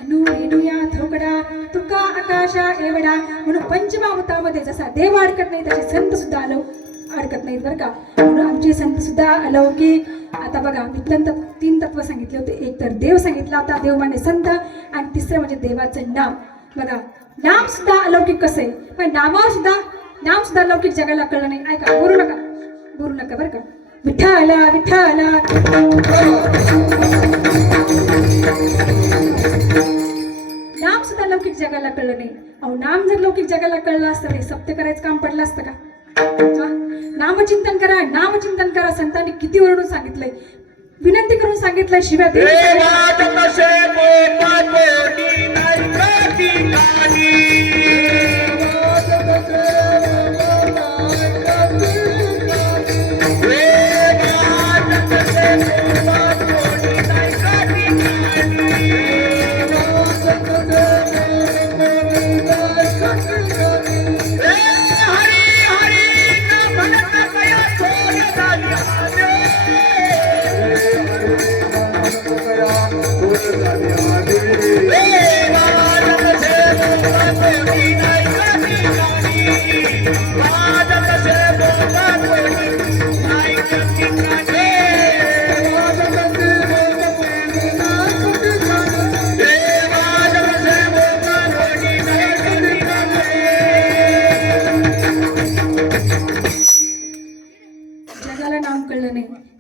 अनुरेनो या थोकडा, म्हणून पंचमहाभूतामध्ये जसा देव अडकत नाही तसे संत सुद्धा अडकत नाहीत बरं का. म्हणून आमचे संत सुद्धा अलौकिक. आता बघा, मी 3 तत्व सांगितले होते. एक तर देव सांगितला होता, देव म्हणजे संत, आणि तिसरं म्हणजे देवाचं नाम. बघा, नाम सुद्धा अलौकिक कसं आहे, पण नाम सुद्धा अलौकिक जगाला कळलं नाही. ऐका, बोलू नका बरं का. विठ्ठला विठ्ठला, नाम सुद्धा लौकिक जगाला कळलं नाही. अहो, नाम जर लौकिक जगाला कळलं असतं नाही, सत्य करायचं काम पडलं असतं का? नामचिंतन करा. संतांनी किती ओरडून सांगितलंय, विनंती करून सांगितलंय. शिव्या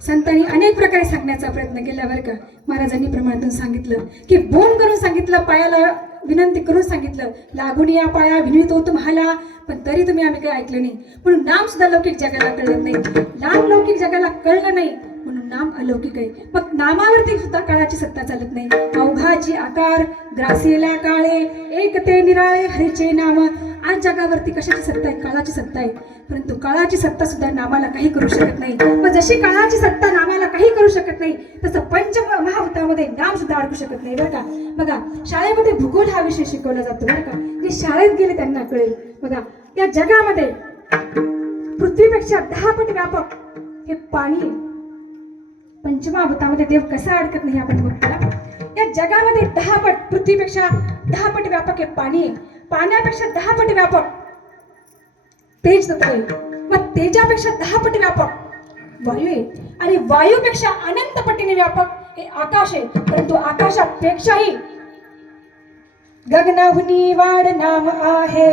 संतांनी अनेक प्रकारे सांगण्याचा प्रयत्न केला बरं का. महाराजांनी प्रमाणातून सांगितलं की बोन करून सांगितलं, पायाला विनंती करून सांगितलं, लागून या पाया विनवितो तुम्हाला, पण तरी तुम्ही आम्ही काही ऐकलं नाही. म्हणून नाम सुद्धा लौकिक जगाला कळलं नाही, नाम लौकिक जगाला कळलं नाही म्हणून नाम अलौकिक आहे. मग नामावरती सुद्धा काळाची सत्ता चालत नाही. अवघाची आकार ग्रासेला काळे, एक ते निराळे हरीचे नाम. आज जगावरती कशाची सत्ता आहे? काळाची सत्ता आहे. परंतु काळाची सत्ता सुद्धा नामाला काही करू शकत नाही. पण जशी काळाची सत्ता नामाला काही करू शकत नाही, तसं पंच महाभूतामध्ये नाम सुद्धा अडकू शकत नाही बरं का. बघा, शाळेमध्ये भूगोल हा विषय शिकवला जातो बरं का. जे शाळेत गेले त्यांना कळेल. बघा, या जगामध्ये पृथ्वीपेक्षा 10 पट व्यापक हे पाणी आहे. पंचमहाभूतामध्ये देव कसा अडकत नाही आपण बघतो ना. या जगामध्ये 10 पट, पृथ्वीपेक्षा 10 पट व्यापक हे पाणी आहे. पाण्यापेक्षा 10 पट व्यापक तेज तत्व आहे. मग तेजापेक्षा 10 पट व्यापक वायू आहे. आणि वायूपेक्षा अनंत पटीने व्यापक हे आकाश आहे. परंतु आकाशापेक्षाही गगनाहुनी वाढ नाम आहे.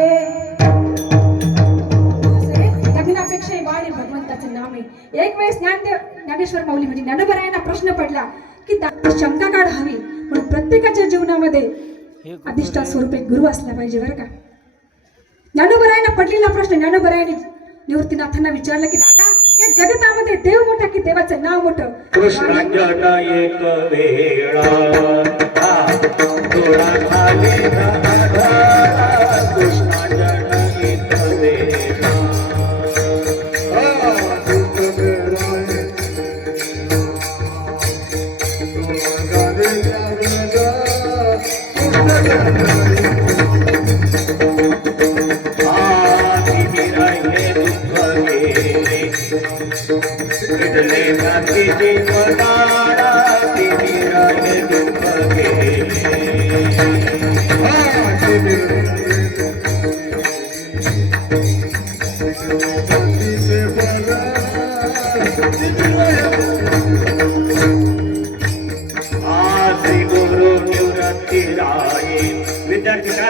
गगनापेक्षाही वाढ हे भगवंताचं नाम आहे. एक वेळेस ज्ञानेश्वर माऊली म्हणजे ज्ञानोबरायांना प्रश्न पडला की शंका काढ हवी, म्हणून प्रत्येकाच्या जीवनामध्ये अधिष्ठान स्वरूपे गुरु असला पाहिजे बरं का. ज्ञानोबरायांना पडलेला प्रश्न ज्ञानोबरायांनी निवृत्तीनाथांना विचारलं की दादा, या जगतामध्ये देव मोठा की देवाचं नाव मोठं? कृष्ण जन एक वेळा थोडा खाली कृष्ण जन एक वेळा विद्यार्थी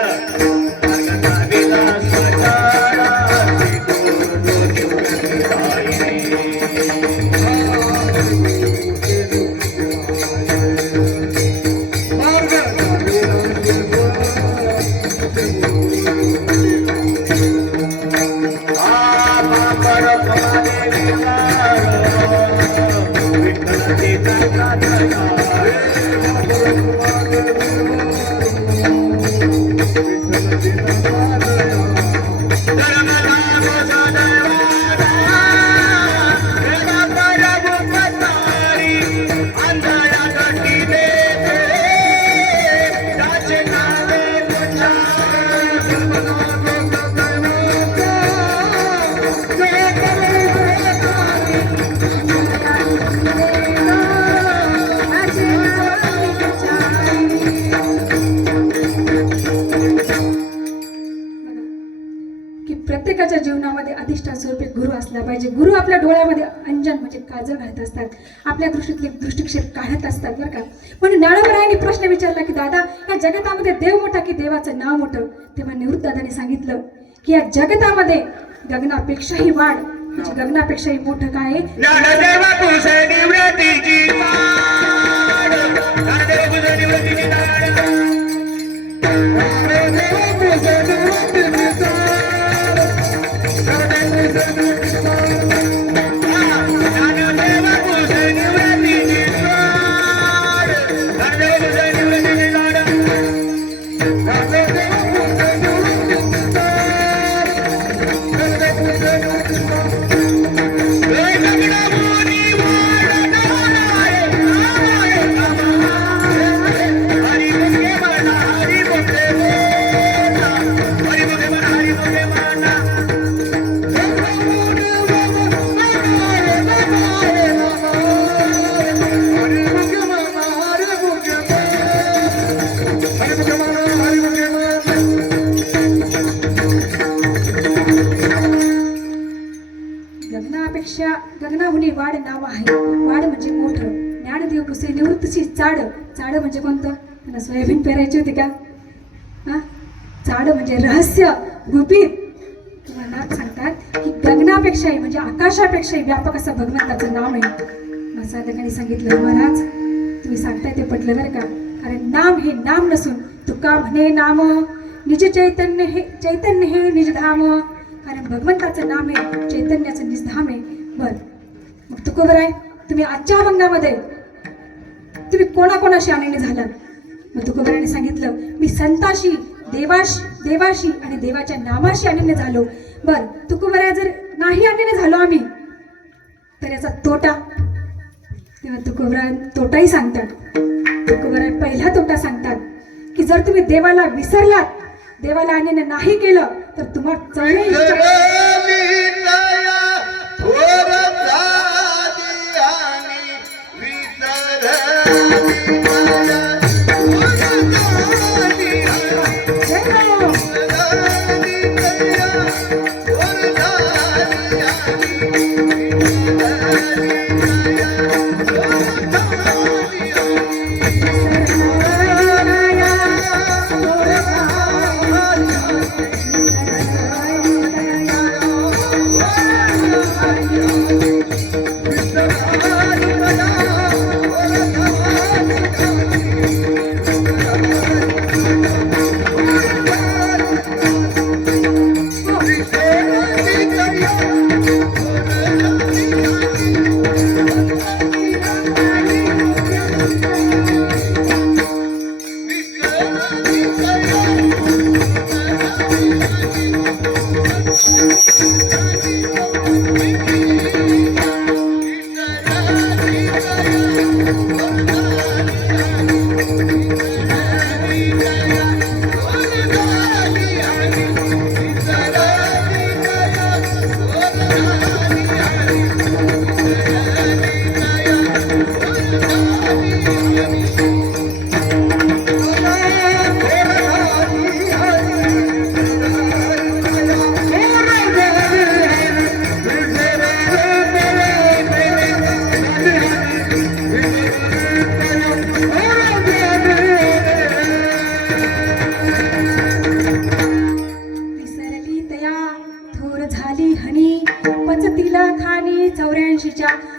प्रत्येकाच्या जीवनामध्ये अधिष्ठान स्वरूपी गुरु असला पाहिजे. गुरु आपल्या डोळ्यामध्ये अंजन म्हणजे काजळ घालत असतात, आपल्या दृष्टीतले दृष्टिक्षेप काढत असतात बरं का. म्हणून ज्ञानोबरायांनी प्रश्न विचारला की दादा, या जगतामध्ये देव मोठा की देवाचं नाव मोठं? तेव्हा निवृत्तदादांनी सांगितलं की या जगतामध्ये गगनापेक्षाही वाढ म्हणजे गगनापेक्षाही मोठं काय आहे? गगनाहुनी वाढ नाव आहे. वाढ म्हणजे मोठं. ज्ञानदेव पुसे निवृत्तीची चाड. चाड म्हणजे कोणतं? त्यांना सोयाबीन पेरायची होती का? हा, चाड म्हणजे रहस्य गुपित. तुम्हाला सांगतात की गगनापेक्षाही म्हणजे आकाशापेक्षाही व्यापक असं भगवंताचं नाव आहे. मग साधकांनी सांगितलं, महाराज तुम्ही सांगताय ते पटलं बरं का, कारण नाम हे नाम नसून तुका म्हणे नाम निज चैतन्य हे निजधाम, कारण भगवंताचं नाम आहे चैतन्याचं निजधाम आहे. बर मग तुकोबर आहे, तुम्ही आजच्या अभंगामध्ये तुम्ही कोणाकोणाशी अनन्य झालात? मग तुकोबराने सांगितलं, मी संताशी देवाशी आणि देवाच्या नामाशी अनन्य झालो. बर तुकोबरा जर नाही अनन्य झालो आम्ही तर याचा तोटा, तेव्हा तुकोबरा तोटाही सांगतात. तुकोबरा पहिला तोटा सांगतात की जर तुम्ही देवाला विसरलात, देवाला अनन्य नाही केलं तर तुम्हाला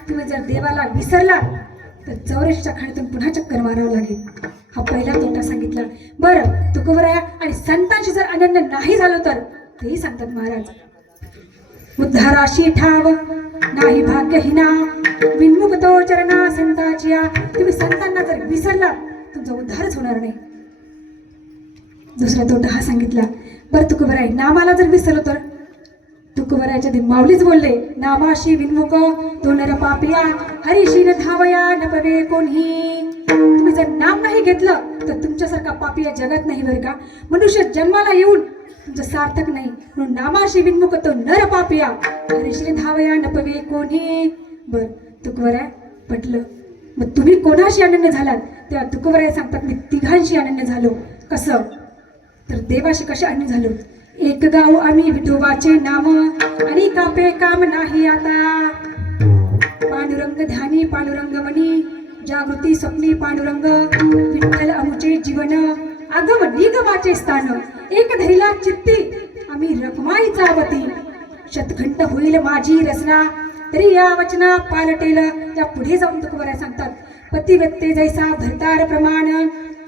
तुम्ही जर देवाला विसरला तर 84च्या खाणीतून पुन्हा चक्कर मारावं लागेल. हा पहिला तोटा सांगितला. बरं तुकोबराया आणि संतांशी जर अनन्य नाही झालो तर तेही सांगतात महाराज, उद्धाराशी ठाव नाही भाग्यहीना विन्मुक्तो चरणा संताचिया. तुम्ही संतांना जर विसरला तुमचा उद्धारच होणार नाही. दुसरा तोटा हा सांगितला. बरं तुकोबराय नामाला जर विसरलो तर तुकोबरायच्या ते माऊलीच बोलले, नामाशी विन्मुख तो नर पापिया हरीशी न धावया न पवे कोणी. तुम्ही जर नाम नाही घेतलं तर तुमच्यासारखा पापी या जगात नाही बरं का. मनुष्य जन्माला येऊन तुमचं सार्थक नाही, म्हणून नामाशी विन्मुख तो नर पापिया हरीशी न धावया न पवे कोणी. बर तुकोबराय पटलं. मग तुम्ही कोणाशी अनन्य झालात? तेव्हा तुकोबराय सांगतात, मी तिघांशी अनन्य झालो. कसं तर देवाशी कसे अनन्य झालो. एक गाव आम्ही विठोबाचे नाम आणि कापे काम नाही आता. पांडुरंग ध्यानी पांडुरंग मनी जागृती स्वप्नी पांडुरंग विठ्ठल अमुचे जीवन आगम निगमाचे स्थान. एक धैला चित्ती आम्ही रखमाईचा वती. शतखंड होईल माझी रचना तरी या वचना पालटेल. त्या पुढे जाऊन तुकोबराय सांगतात, पतिव्रते जैसा भरतार प्रमाण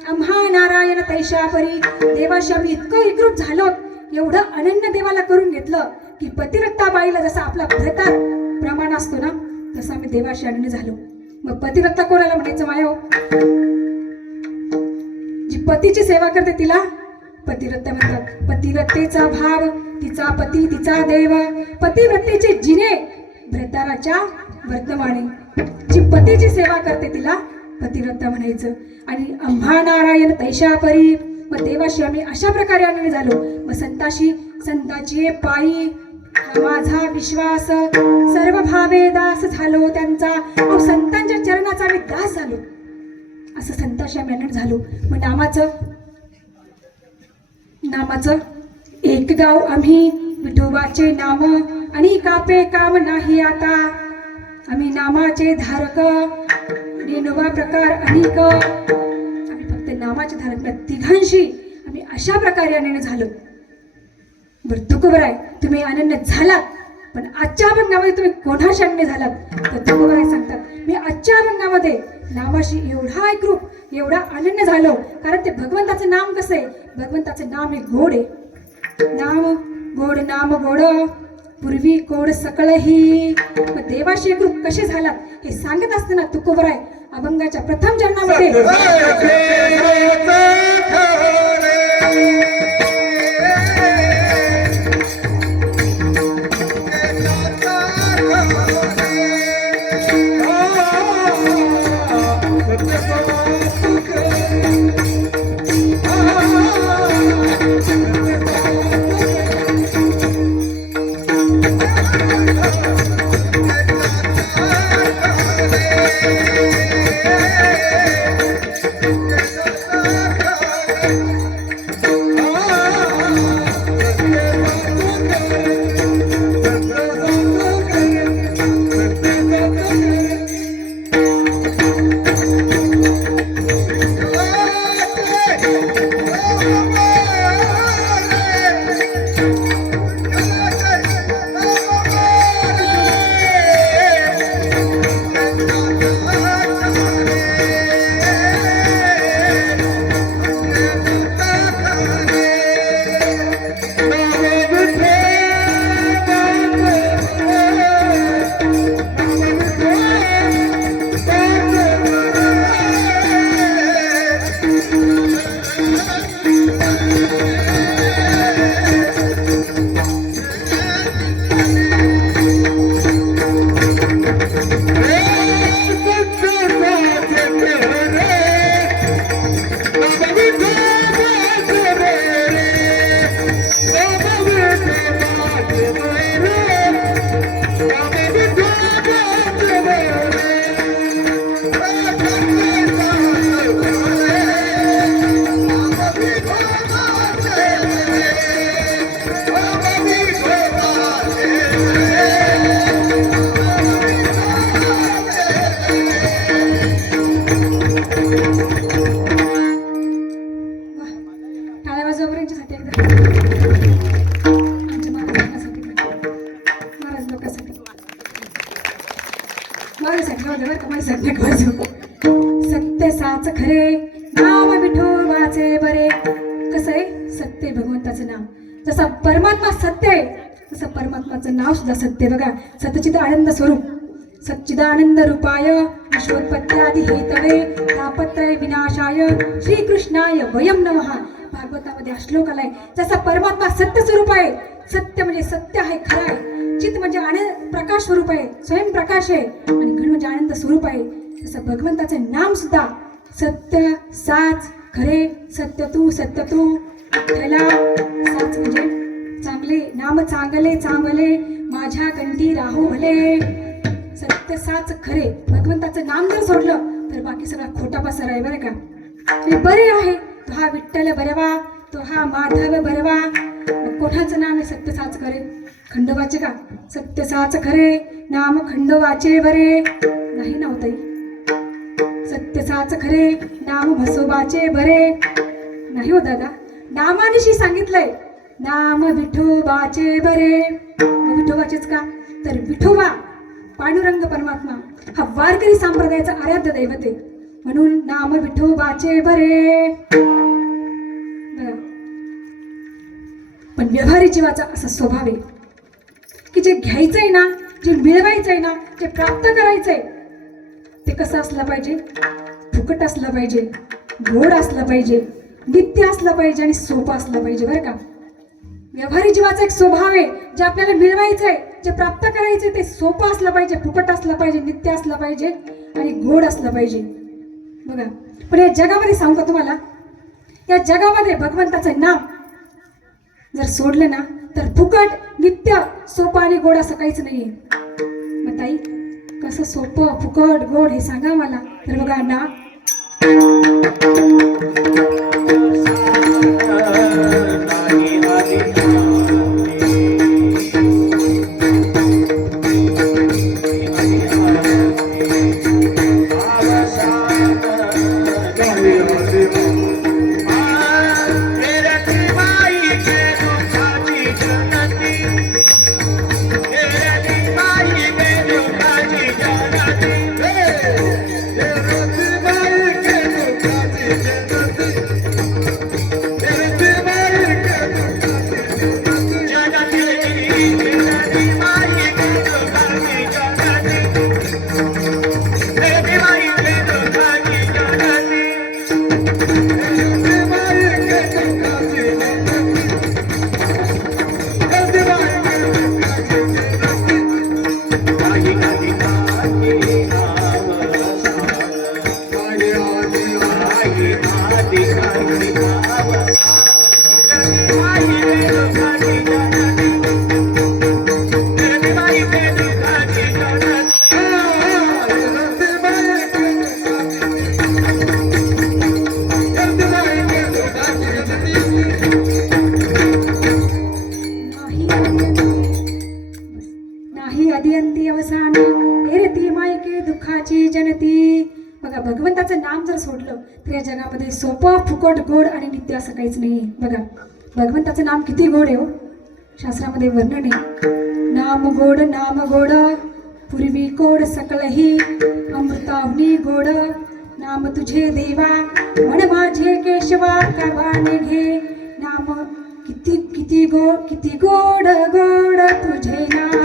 आम्हा नारायण तैशा परी. देवाशी आम्ही इतकं एकरूप झालो, एवढं अनन्य देवाला करून घेतलं की पतिव्रता बाईला जसा आपला भरतार प्रमाण असतो ना तसं आम्ही देवाशी अनन्य झालो. मग पतिव्रता कोणाला म्हणायचं मायो? जी पतीची सेवा करते तिला पतिव्रता म्हणतात. पतिव्रतेचा भाव तिचा पती तिचा देव. पतिव्रतेचे जिने भरताराच्या वर्तमाने. जी पतीची सेवा करते तिला पतिव्रता म्हणायचं. आणि आम्हा नारायण तैशा परी. मग देवाशी आम्ही अशा प्रकारे अनन्य झालो. मग संताची पायी माझा विश्वास सर्व भावे दास झालो त्यांचा. मग संतांच्या चरणाचा आम्ही दास झालो. असं संताशी आम्ही अनन्य झालो. मग नामाचं एक गाव आम्ही विठोबाचे नाम आणि कापे काम नाही आता. आम्ही नामाचे धारक नेनोबा प्रकार अनेक. आम्ही फक्त नामाचे धारक नाही, तिघांशी आम्ही अशा प्रकारे अनन्य झालो. बरं तुकोबराय तुम्ही अनन्य झालात पण आजच्या अभंगामध्ये तुम्ही कोणाशी अन्य झालात तर तुकोबाराय सांगतात, मी आजच्या अभंगामध्ये नामाशी एवढा एकरूप एवढा अनन्य झालो, कारण ते भगवंताचं नाम कसं आहे, भगवंताचं नाम हे गोड आहे. नाम गोड पूर्वी कोड सकळही. मग देवाशी एकरूप कसे झालात हे सांगत असताना तुकोबाराय अभंगाच्या प्रथम चरणामध्ये सत्य साच खरे नाम विठोबाचे बरे. कसं आहे, सत्य भगवंताचं नाम. जसा परमात्मा सत्य आहे तसं परमात्माचं नाव सुद्धा सत्य. बघा, सत्यचित आनंद स्वरूप सच्चिदानंद रूपाय विश्वोत्पत्त्यादि हेतवे तापत्रय विनाशाय श्रीकृष्णाय वयम नमः. भागवतामध्ये हा श्लोक आलाय. जसा परमात्मा सत्य स्वरूप आहे, सत्य म्हणजे सत्य आहे, खरं आहे. चित म्हणजे आनंद प्रकाश स्वरूप आहे, स्वयंप्रकाश आहे, आणि घन म्हणजे आनंद स्वरूप आहे. तसं भगवंताचे नाम सुद्धा सत्य साच खरे. सत्य तू विठ्ठला. साच म्हणजे चांगले, नाम चांगले चांगले माझ्या कंठी राहू भले. सत्य साच खरे. भगवंताचं नाम जर सोडलं तर बाकी सगळा खोटा पसार आहे, बरं का. ते बरे आहे, तो हा विठ्ठल बरवा, तो हा माधव बरवा. कोणाचं नाम आहे सत्य साच खरे? खंडोबाचे का? सत्य साच खरे नाम खंडोबाचे बरे नाही नव्हते. सत्य साच खरे नाम म्हसोबाचे बरे नाही हो दादा. नामानिशी सांगितलंय नाम विठोबाचे बरे. विठोबाचेच का? तर विठोबा पांडुरंग परमात्मा हा वारकरी संप्रदायाचा आराध्य दैवत आहे, म्हणून नाम विठोबाचे बरे. पण व्यवहारी जीवाचा असा स्वभाव आहे की जे घ्यायचंय ना, जे मिळवायचंय ना, जे प्राप्त करायचंय ते कसं असलं पाहिजे? फुकट असलं पाहिजे, गोड असलं पाहिजे, नित्य असलं पाहिजे आणि सोपं असलं पाहिजे, बरं का. व्यवहारी जीवाचा एक स्वभाव आहे, जे आपल्याला मिळवायचंय, जे प्राप्त करायचंय ते सोपं असलं पाहिजे, फुकट असलं पाहिजे, नित्य असलं पाहिजे आणि गोड असलं पाहिजे. बघा, पण या जगामध्ये सांगू का तुम्हाला, या जगामध्ये भगवंताचं नाम जर सोडलं ना तर फुकट, नित्य, सोपं आणि गोड असं काहीच नाहीये. मग ताई, कसं सोपं, फुकट, गोड हे सांगा मला. तर बघा ना, Yeah. नाही अदिअंती अवसान एरती मायके दुःखाची जनती. बघा, भगवंताचं नाम जर सोडलं तर या जगामध्ये सोपं फुकट गोड आणि नित्य असं काहीच नाही. बघा, भगवंताचं नाम किती गोड आहे हो. शास्त्रामध्ये वर्णन आहे, नाम गोड पूर्वी गोड सकलही अमृताहुनी गोड नाम तुझे देवा म्हण माझे केशवा काबाने घे. नाम किती किती गोड गोड तुझे नाम.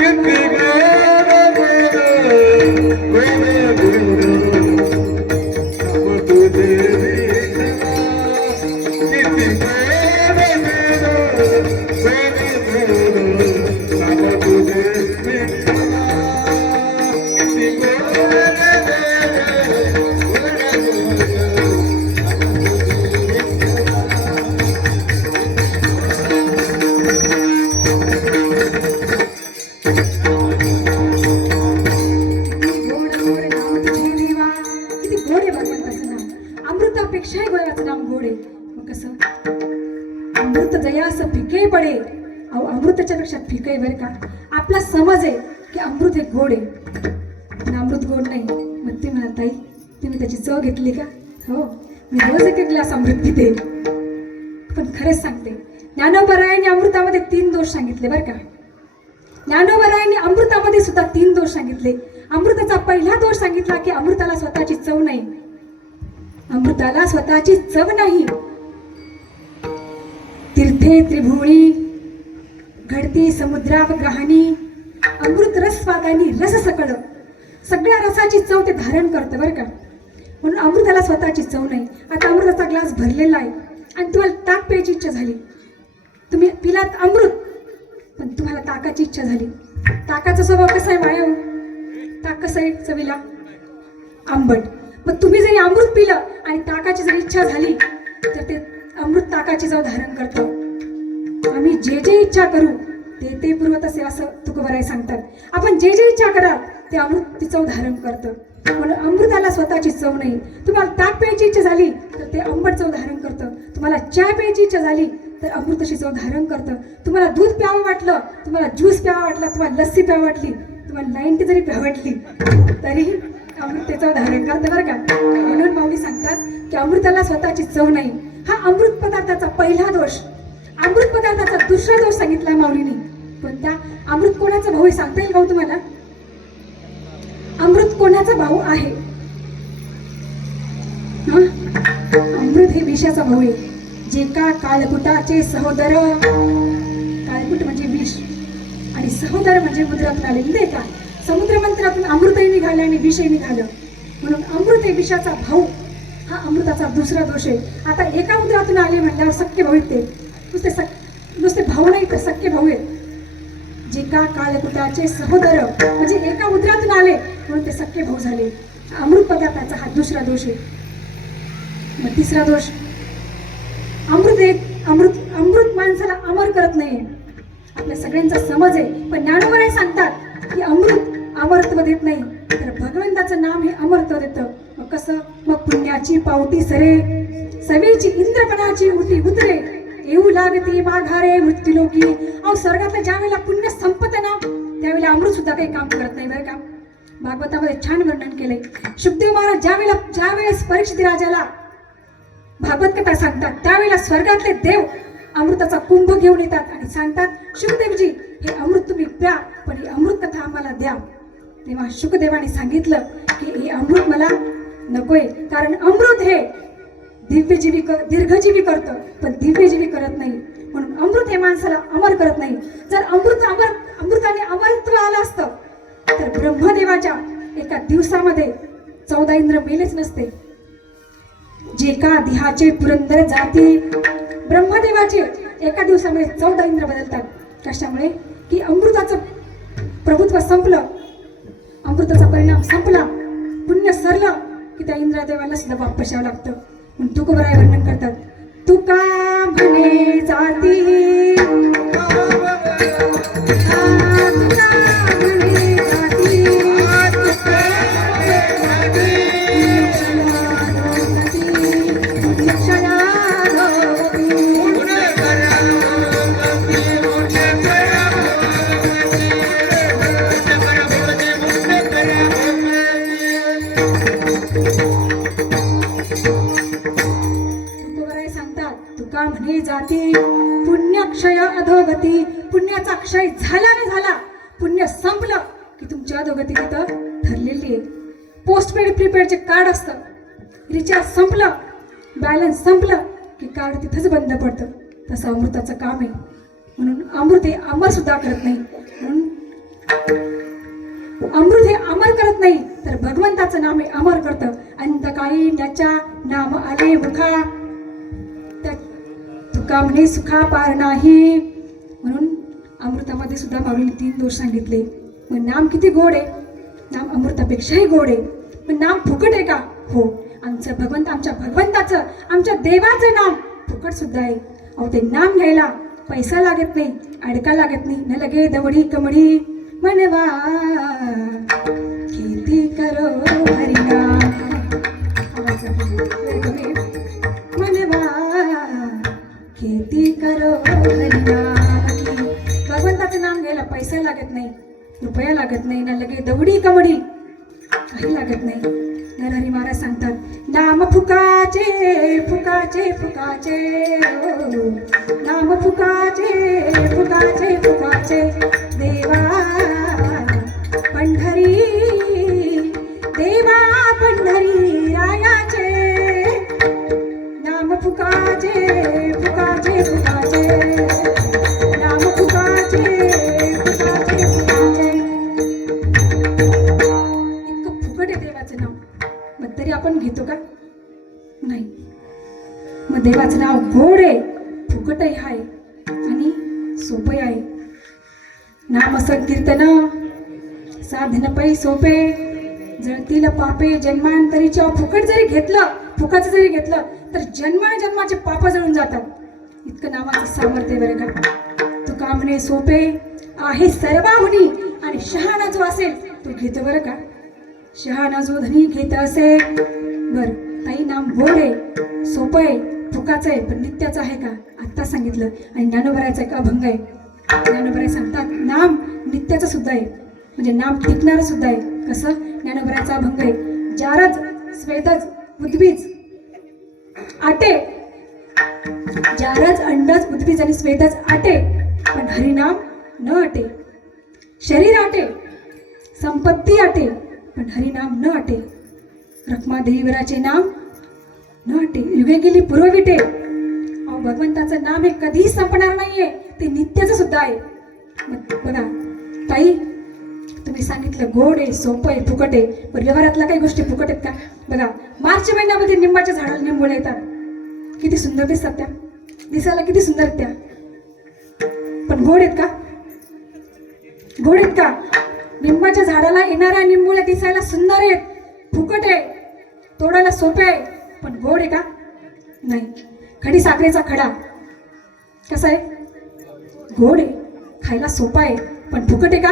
अमृतापेक्षाही गोडाचं नाम गोड आहे. मग कसं अमृत जयास फिके पडे. अहो, अमृताच्या पेक्षा फिके आहे बरं का. आपला समज आहे की अमृत हे गोड आहे पण अमृत गोड नाही. मग ते म्हणा, ताई तुम्ही त्याची चव घेतली का? हो, मी रोज एक ग्लास अमृत पिते. पण खरंच सांगते, ज्ञानोबरायांनी अमृतामध्ये 3 दोष सांगितले बरं का. ज्ञानोबरायांनी अमृतामध्ये सुद्धा 3 दोष सांगितले. अमृताचा पहिला दोष सांगितला की अमृताला स्वतःची चव नाही. अमृताला स्वतःची चव नाही. तीर्थे त्रिभुवनी घडती समुद्राव ग्रहाणी अमृत रस स्वादानी रस सकळ. सगळ्या रसाची चव ते धारण करतं बरं का. म्हणून अमृताला स्वतःची चव नाही. आता अमृताचा ग्लास भरलेला आहे आणि तुम्हाला ताक प्यायची इच्छा झाली. तुम्ही पिलात अमृत पण तुम्हाला ताकाची इच्छा झाली. ताकाचा स्वभाव कसा आहे माया? ताक कसं आहे चवीला? आंबट. मग तुम्ही जरी अमृत पिलं आणि ताकाची जर इच्छा झाली तर ते अमृत ताकाची चव धारण करतं. आम्ही जे जे इच्छा करू ते पुरवत असे असं तुकोबराय सांगतात. आपण जे जे इच्छा कराल ते अमृत ती चव धारण करतं. म्हणून अमृताला स्वतःची चव नाही. तुम्हाला ताक प्यायची इच्छा झाली तर ते आंबट चव धारण करतं. तुम्हाला चहा प्यायची इच्छा झाली तर अमृताची चव धारण करतं. तुम्हाला दूध प्यावं वाटलं, तुम्हाला ज्यूस प्यावा वाटला, तुम्हाला लस्सी प्यावं वाटली, तुम्हाला 90 जरी प्यावं वाटली तरीही अमृत चव धारण करतं बरं का. म्हणून माऊली सांगतात की अमृताला स्वतःची चव नाही. हा अमृत पदार्थाचा पहिला दोष. अमृत पदार्थाचा दुसरा दोष सांगितला माऊलीने. पण त्या अमृत कोणाचा भाऊ सांगता येईल का तुम्हाला? अमृत कोणाचा भाऊ आहे? अमृत हे विषाचा भाऊ आहे. जे का काळकुटाचे सहोदर. काळकुट म्हणजे विष आणि सहोदर म्हणजे मुद्रातून आले नाही का. समुद्र मंत्रातून अमृतही निघालं आणि विषही निघालं. म्हणून अमृत हे विषाचा भाऊ. हा अमृताचा दुसरा दोष आहे. आता एका उदरातून आले म्हणल्यावर सख्खे भाऊ आहेत. ते नुसते भाऊ नाही तर सख्खे भाऊ आहेत. जे का काळकुटाचे सहोदर म्हणजे एका उदरातून आले म्हणून ते सख्खे भाऊ झाले. अमृत पदार्थाचा हा दुसरा दोष आहे. मग तिसरा दोष, अमृत माणसाला अमर करत नाहीये. आपल्या सगळ्यांचा समज आहे. पण ज्ञानोबराय सांगतात की अमृत अमरत्व देत नाही तर भगवंताचं नाम हे अमरत्व देतं. मग कसं? मग पुण्याची पावटी सरे सवेची इंद्रपणाची उटी उतरे येऊ लागते माघारे मृत्यूलोकी. अहो, स्वर्गातल्या ज्या वेळेला पुण्य संपत ना त्यावेळेला अमृत सुद्धा काही काम करत नाही बरं का. भागवतामध्ये छान वर्णन केलंय. शुकदेव महाराज ज्या वेळेस परीक्षित राजाला भागवत कथा सांगतात त्यावेळेला स्वर्गातले देव अमृताचा कुंभ घेऊन येतात आणि सांगतात, शुकदेवजी हे अमृत तुम्ही प्या पण ही अमृत कथा आम्हाला द्या. तेव्हा शुकदेवाने सांगितलं की हे अमृत मला नकोय, कारण अमृत हे दीर्घजीवी करतं, पण दिव्यजीवी करत नाही. म्हणून अमृत हे माणसाला अमर करत नाही. जर अमृताने अमरत्व आलं असतं तर ब्रह्मदेवाच्या एका दिवसामध्ये 14 इंद्र मेलेच नसते. जे का देहाचे पुरंदर जाती, ब्रह्मदेवाचे एका दिवसामध्ये 14 इंद्र बदलतात. कशामुळे? की अमृताचं प्रभुत्व संपलं, अमृताचा परिणाम संपला, पुण्य सरलं की त्या इंद्रदेवाला सुद्धा वापस यावं लागतं. म्हणून तुकोबराय वर्णन करतात, तुका म्हणे जाती म्हणे जाती पुण्यक्षय अधोगती. पुण्याचा क्षय झाला नाही झाला, पुण्य संपलं की तुमची अधोगती तिथं ठरलेली आहे. पोस्टपेड प्रीपेडचे कार्ड असतं, रिचार्ज संपलं, बॅलन्स संपलं की कार्ड तिथंच बंद पडतं. तसं अमृताचं काम आहे. म्हणून अमृत हे अमर सुद्धा करत नाही. म्हणून अमृत हे अमर करत नाही तर भगवंताचं नाम हे अमर करतं. अंतकाळी त्याच्या नाम आले मुखा, तुका म्हणे सुखा पार नाही. म्हणून अमृतामध्ये सुद्धा माऊलीने 3 दोष सांगितले. मग नाम किती गोड आहे, नाम अमृतापेक्षाही गोड आहे. पण नाम फुकट आहे का? हो, आमच्या भगवंताचं, आमच्या देवाचं नाम फुकट सुद्धा आहे. अहो, ते नाम घ्यायला पैसा लागत नाही, अडका लागत नाही. न लगे दवडी कमडी म्हणवा खेती करो हरिनाम, म्हणवा खेती करो हरिनाम. भगवंताचं नाम घ्यायला पैसा लागत नाही, रुपया लागत नाही, ना लगे दवडी कमडी काही लागत नाही. नरहरी महाराज सांगतात, नाम फुकाचे फुकाचे फुकाचे, नाम फुकाचे फुकाचे फुकाचे, देवा पंढरी देवा पंढरी रायाचे, नाम फुकाचे फुकाचे फुकाचे, नाम फुकाचे फुकाचे फुकाचे. इतकं फुकट आहे देवाचं नाव, मग तरी आपण घेतो का? नाही. मग देवाचं नाव गोड आहे, फुकटही आहे आणि सोपे आहे. नाम संकीर्तन साधन पै सोपे, जळतील पापे जन्मांतरीच्या. फुकट जरी घेतलं, फुकाचं जरी घेतलं तर जन्माचे पाप जळून जातात. इतकं नामाचं सामर्थ्य बरं का. तुका म्हणे सोपे आहे सर्वाहुनी, आणि शहाणा जो असेल तो घेतो बरं का. शहाणा जो धनी घेत असे. बर ताई, नाम गोड आहे, सोपं आहे, फुकाचं आहे, पण नित्याचं आहे का? आत्ता सांगितलं. आणि ज्ञानोबरायचा एक अभंग आहे. ज्ञानोबराय सांगतात, नाम नित्याचं सुद्धा आहे, म्हणजे नाम टिकणारं सुद्धा आहे. कसं? ज्ञानोबरायचा अभंग आहे, जारज स्वेदज उद्बीज आटे, जारज अंडज उद्बीज आणि स्वेदज आटे, पण हरिनाम न आटे. शरीर आटे, संपत्ती आटे, पण हरिनाम न आटे. रखमादेवीवराचे नाम न आटे, युगे गेली पूर्व विटे. अहो, भगवंताचं नाम हे कधीही संपणार नाहीये, ते नित्याचं सुद्धा आहे. मग बघा ताई, तुम्ही सांगितलं गोड आहे, सोपं आहे, फुकट आहे, पण व्यवहारातल्या काही गोष्टी फुकट आहेत का? बघा, मार्च महिन्यामध्ये निंबाच्या झाडाला निंबोळ्या येतात, किती सुंदर दिसतात त्या, दिसायला किती सुंदर त्या, पण गोड आहेत का? गोड आहेत का? निंबाच्या झाडाला येणाऱ्या निंबोळ्या दिसायला सुंदर आहेत, फुकट आहे, तोडायला सोपे आहे, पण गोड आहे का? नाही. खडी साखरेचा खडा कसा आहे? गोड आहे, खायला सोपा आहे, पण फुकट आहे का?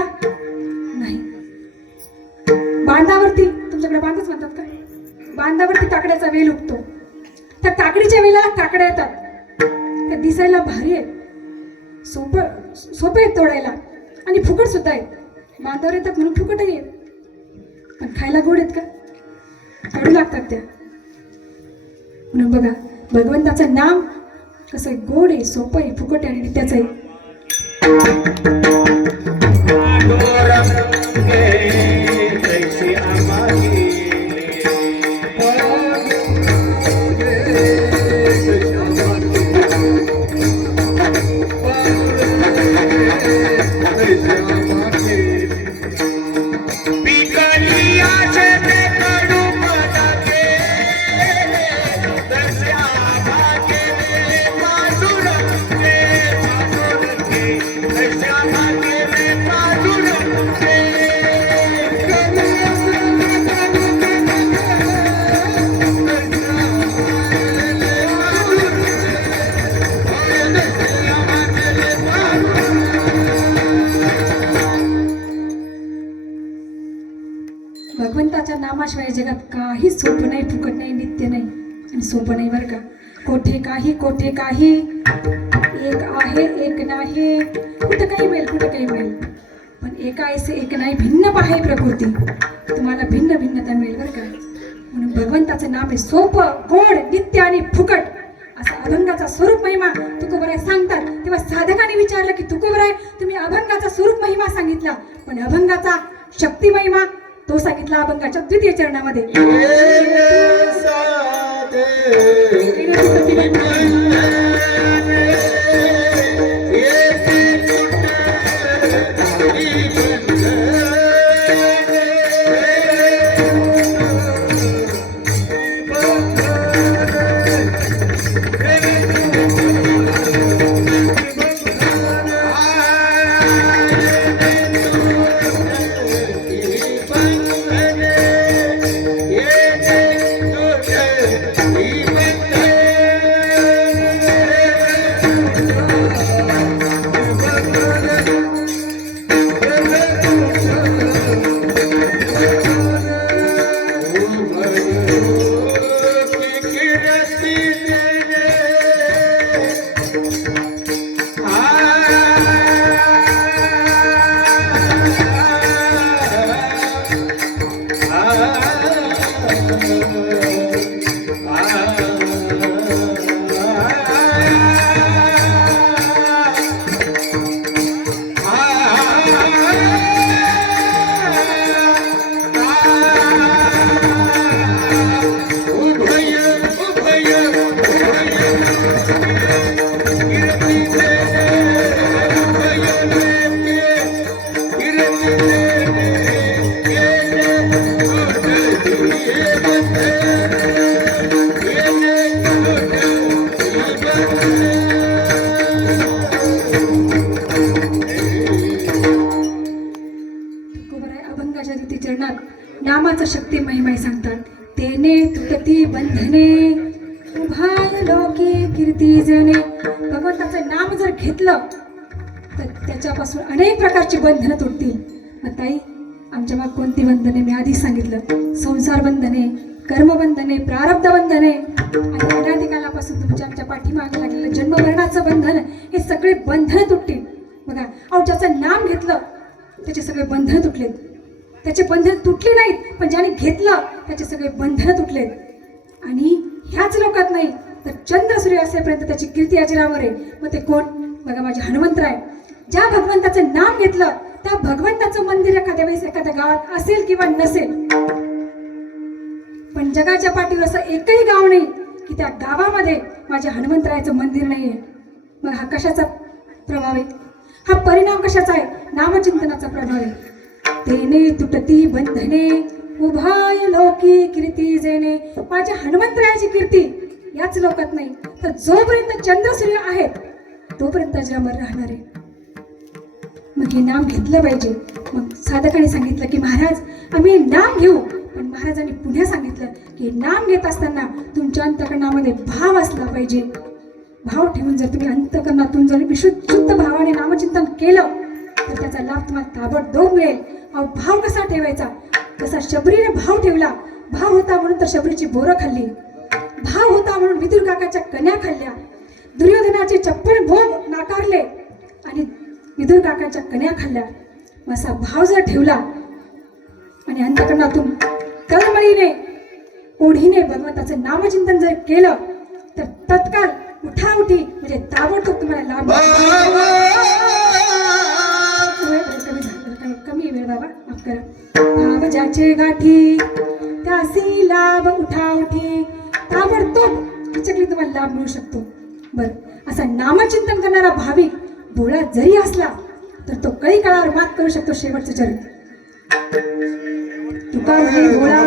नाही. बांधावरती, तुमच्याकडे बांधच म्हणतात का? बांधावरती काकड्याचा वेल उगतो, त्या काकडीच्या वेलाला काकड्या येतात, त्या दिसायला भारी आहे, सोपे आहेत तोडायला, आणि फुकट सुद्धा आहेत. बांधावर येतात म्हणून फुकटही आहेत, पण खायला गोड आहेत का? कडू लागतात त्या. म्हणून बघा, भगवंताचं नाम कसं आहे, गोड आहे, सोपं आहे, फुकट आहे आणि नित्याचं आहे. जगात काही सोपं नाही, फुकट नाही, नित्य नाही आणि सोपं नाही बरं का. कोठे काही एक आहे एक नाही, कुठं काही मिळेल कुठं काही मिळेल, पण एका ऐसे एक नाही, भिन्न आहे प्रकृती. तुम्हाला भिन्न भिन्नता मिळेल बरं का. म्हणून भगवंताचं नाम आहे सोपं, गोड, नित्य आणि फुकट. असा अभंगाचा स्वरूप महिमा तुकोबराय सांगतात. तेव्हा साधकाने विचारलं की तुकोबराय तुम्ही अभंगाचा स्वरूप महिमा सांगितला, पण अभंगाचा शक्ती महिमा तो सांगितला अभंगाच्या द्वितीय चरणामध्ये. अभंगाच्या द्वितीय चरणात नामाचा शक्ती महिमा सांगतात. तेने तुटती बंधने उभाय लोके कीर्ती जने. भगवंताचं नाम जर घेतलं तर त्याच्यापासून अनेक प्रकारची बंधनं तुटतील. मग ताई आमच्या मग कोणती बंधने मी आधीच सांगितलं, संसार बंधने, कर्मबंधने, प्रारब्ध बंधने आणि अनादिकालापासून तुमच्या आमच्या पाठीमागे लागलेलं जन्ममरणाचं बंधन, हे सगळे बंधनं तुटतील. बघा अहो ज्याचं नाम घेतलं त्याचे सगळे बंधनं तुटलेत. त्याचे बंधन तुटले नाहीत, पण ज्याने घेतलं त्याचे सगळे बंधनं तुटलेत. आणि ह्याच लोकात नाही तर चंद्र सूर्य असेपर्यंत त्याची कीर्ती अजरामर आहे. मग ते कोण? बघा माझे हनुमंतराय. ज्या भगवंताचं नाम घेतलं त्या भगवंताचं मंदिर एखाद्या वेळेस एखाद्या गावात असेल किंवा नसेल, पण जगाच्या पाठीवर असं एकही गाव नाही की त्या गावामध्ये माझ्या हनुमंतरायाचं मंदिर नाहीये. मग हा कशाचा प्रभाव आहे? हा परिणाम कशाचा आहे? नामचिंतनाचा प्रभाव आहे. तेने तुटती बंधने उभाय लोकी कीर्ती जेने. माझ्या हनुमंतरायाची कीर्ती याच लोकात नाही तर जोपर्यंत चंद्र सूर्य आहेत तोपर्यंत अजरामर राहणार आहे. मग हे नाम घेतलं पाहिजे. मग साधकाने सांगितलं की महाराज आम्ही नाम घेऊ, पण महाराजांनी पुन्हा सांगितलं की नाम घेत असताना तुमच्या अंतकरणामध्ये भाव असला पाहिजे. भाव ठेवून जर तुम्ही अंतकरणातून जर शुद्ध भावाने नामचिंतन केलं तर त्याचा लाभ तुम्हाला ताबडतोब मिळेल. भाव कसा ठेवायचा? कसा शबरीने भाव ठेवला. भाव होता म्हणून तर शबरीची बोरं खाल्ली, भाव होता म्हणून विदुर काकाच्या कन्या खाल्ल्या, दुर्योधनाचे चप्पल भोग नाकारले आणि विदुर काकाच्या कन्या खाल्ल्या. असा भाव जर ठेवला आणि अंतकरणातून तळमळीने ओढीने भगवंताचं नामचिंतन जर केलं तर तत्काळ उठाउठी म्हणजे ताबडतोब तुम्हाला लाभ. कमी वेळ बाबा माफ करा. भाव ज्याचे गाठी त्यासी लाभ उठाउठी. ताबडतोब त्याच्याकडे तुम्हाला लाभ मिळू शकतो. बरं असा नामचिंतन करणारा भाविक भोळा जरी असला तर तो कळी काळावर मात करू शकतो. शेवटचं चरण तुका भोळा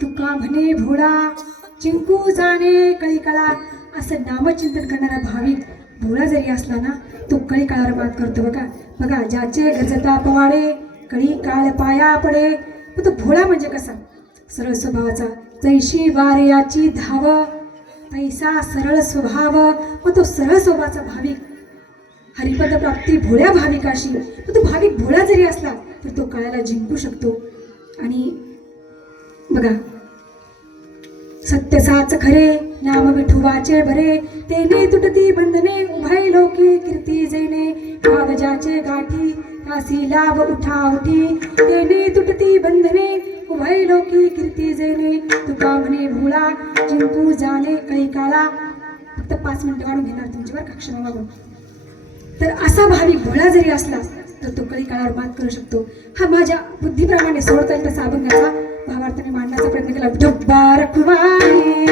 तुका म्हणे भोळा चिंकू जाणे कळीकाळा असं नामचिंतन करणारा भाविक भोळा जरी असला ना तो कळी काळावर मात करतो बघा बघा ज्याचे गजता पवाडे कळी काळ पाया पडे मग तो भोळा म्हणजे कसा सरळ स्वभावाचा जैशी वारयाची धाव तैसा सरळ स्वभाव मग तो सरळ स्वभावाचा भाविक हरिपद प्राप्ती भोळ्या भाविकाशी मग तो भाविक भोळा जरी असला तर तो काळाला जिंकू शकतो. आणि बघा सत्य साच खरे नाम विठुवाचे बरे तेने तुटती बंधने उभय लोकी कीर्ती जेणे कागजाचे गाठी कासी लाभ उठा उठी तेने तुटती बंधने उभय लोकी कीर्ती जेणे तुका म्हणे भोळा जिंकू जाणे कळी काळा. फक्त 5 मिनिटं काढून घेणार तुमच्यावर कक्षर मागून. तर असा भाविक भोळा जरी असला तर तो कळी काळावर मात करू शकतो. हा माझ्या बुद्धीप्रमाणे सोडता येईल तसा अभंगाचा भावार्थाने मांडण्याचा प्रयत्न केला. डब्बा रखवाली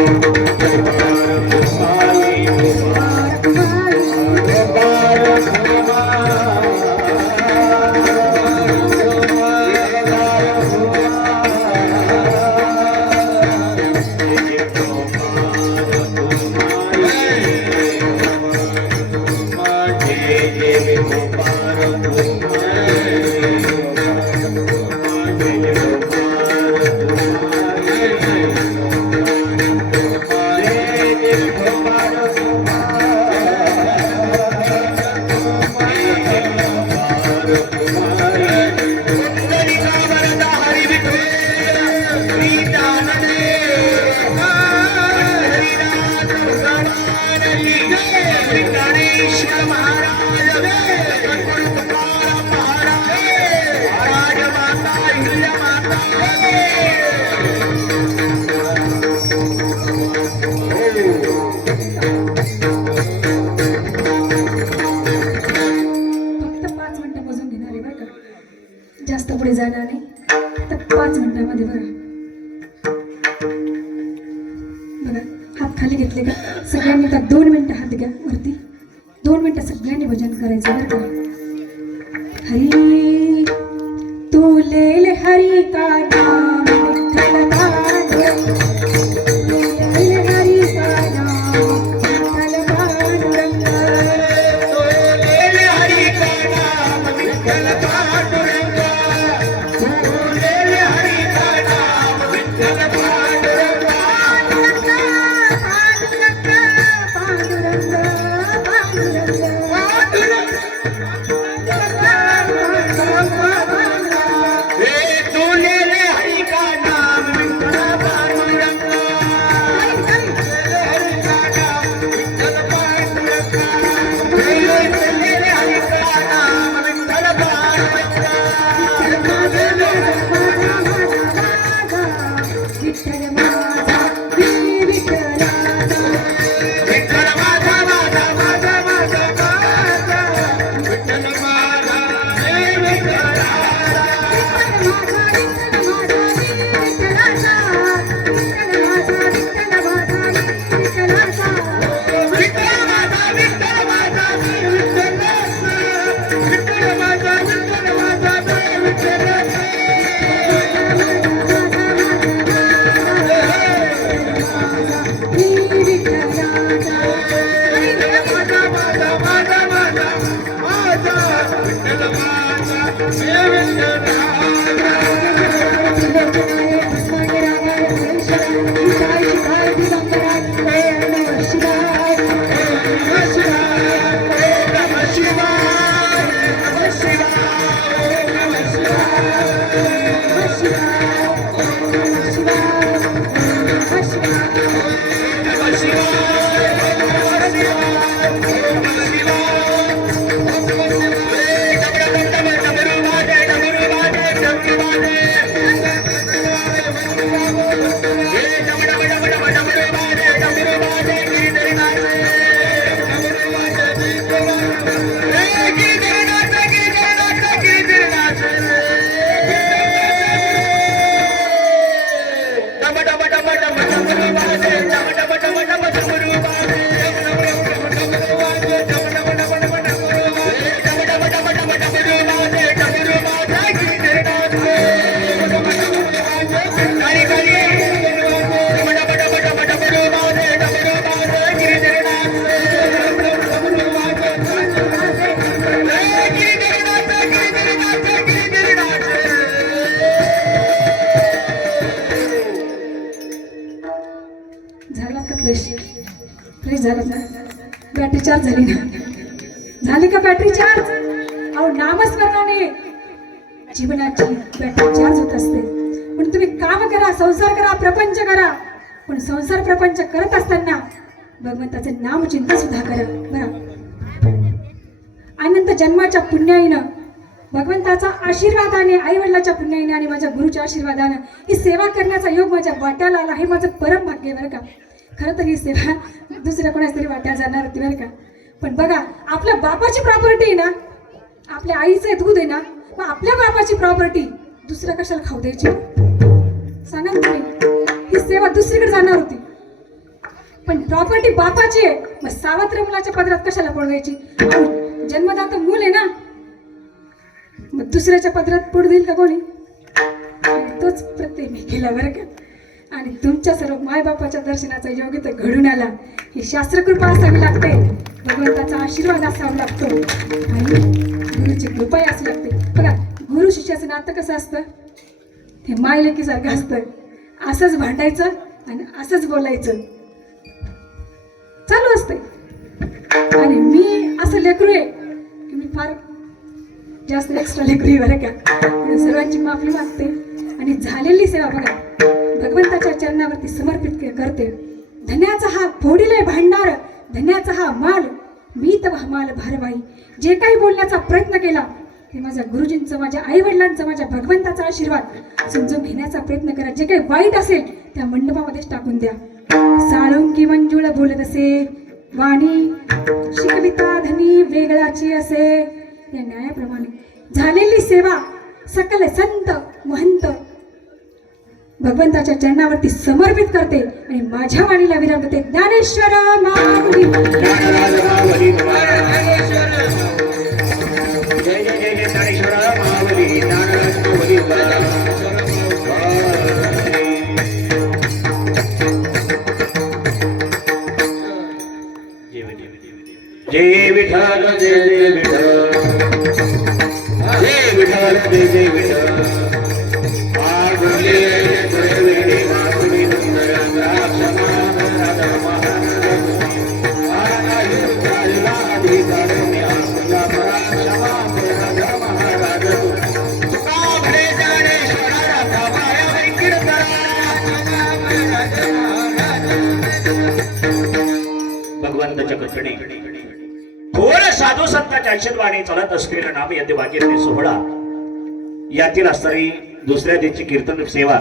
फक्त 5 मिनिटं मोजून घेणार आहे बरं का, जास्त पुढे जाणार नाही. फक्त 5 मिनिटामध्ये बघा. बघा हात खाली घेतले का सगळ्यांनी का 2 मिनिटं हात घ्या वरती. 2 मिनिटं सगळ्यांनी भजन करायचं बरं का. हरी तू ले हरी का नाम विठ्ठल पांडुरंग. ले हरी का नाम विठ्ठल पांडुरंग. फ्रेश झालं ना, बॅटरी चार्ज झाली ना, झाली का बॅटरी चार्ज? अहो नामस्मरणाने जीवनाची बॅटरी चार्ज होत असते. पण तुम्ही काम करा, संसार करा, प्रपंच करा, पण संसार प्रपंच करत असताना भगवंताचे नाम चिंतन सुद्धा करा बरं. अनंत जन्माच्या पुण्याईनं, भगवंताचा आशीर्वादाने, आई वडिलाच्या पुण्याईने आणि माझ्या गुरुच्या आशीर्वादाने ही सेवा करण्याचा योग माझ्या वाट्याला आला. हे माझं परम भाग्य आहे बरं का. खरं तर ही सेवा दुसऱ्या कोणाच तरी वाट्याला जाणार होती बरं का. पण बघा, आपल्या बापाची प्रॉपर्टी आहे ना, आपल्या आईचं दूध आहे ना, मग आपल्या बापाची प्रॉपर्टी दुसऱ्या कशाला खाऊ द्यायची? सांगा ना तुम्ही. ही सेवा दुसरीकडे जाणार होती, पण प्रॉपर्टी बापाची आहे, मग सावत्र मुलाच्या पदरात कशाला पडवायची? जन्मदाता मूल आहे ना, मग दुसऱ्याच्या पदरात पडू देईल का कोणी? तोच प्रत्येक मी केला बरं का. आणि तुमच्या सर्व मायबापाच्या दर्शनाचा योग इथं घडून आला. ही शास्त्रकृपा असावी लागते, भगवंताचा आशीर्वाद असावा लागतो आणि गुरुची कृपा असू लागते. बघा, गुरु शिष्याचं नातं कसं असतं? हे मायलेकीसारखं असतं. असंच भांडायचं आणि असंच बोलायचं चालू असतंय. आणि मी असं लेकरू आहे की मी फार जास्त एक्स्ट्रा लेकरू बरं का. सर्वांची माफी मागते आणि झालेली सेवा बघा भगवंताच्या चरणावरती समर्पित करते. धन्याचा हा फोडिले भांडार, धन्याचा हा माल, मी तव माल भारवाई. जे काही बोलण्याचा प्रयत्न केला ते माझ्या गुरुजींचं, माझ्या आई वडिलांचा, माझ्या भगवंताचा आशीर्वाद समजून घेण्याचा प्रयत्न करा. जे काही वाईट असेल त्या मंडपामध्येच टाकून द्या. साळुंकी मंजुळ बोलत असे वाणी, शिकविता धनी वेगळाची असे. या न्यायाप्रमाणे झालेली सेवा सकल संत महंत भगवंताच्या चरणावरती समर्पित करते आणि माझ्या वाणीला विराम देते. ज्ञानेश्वर माऊली. ज्ञानराज माऊली जय जय जय जय ज्ञानेश्वर माऊली. ज्ञानराज माऊली जय विठ्ठल जय जय विठ्ठल जय विठ्ठल जय जय विठ्ठल. भगवंताच्या कथडी थोर साधू संतांच्या आयुष्यवाणी चालत असलेलं नाम यज्ञ भाग्य सोहळा यातील असणारी दुसऱ्या दिवशी कीर्तन सेवा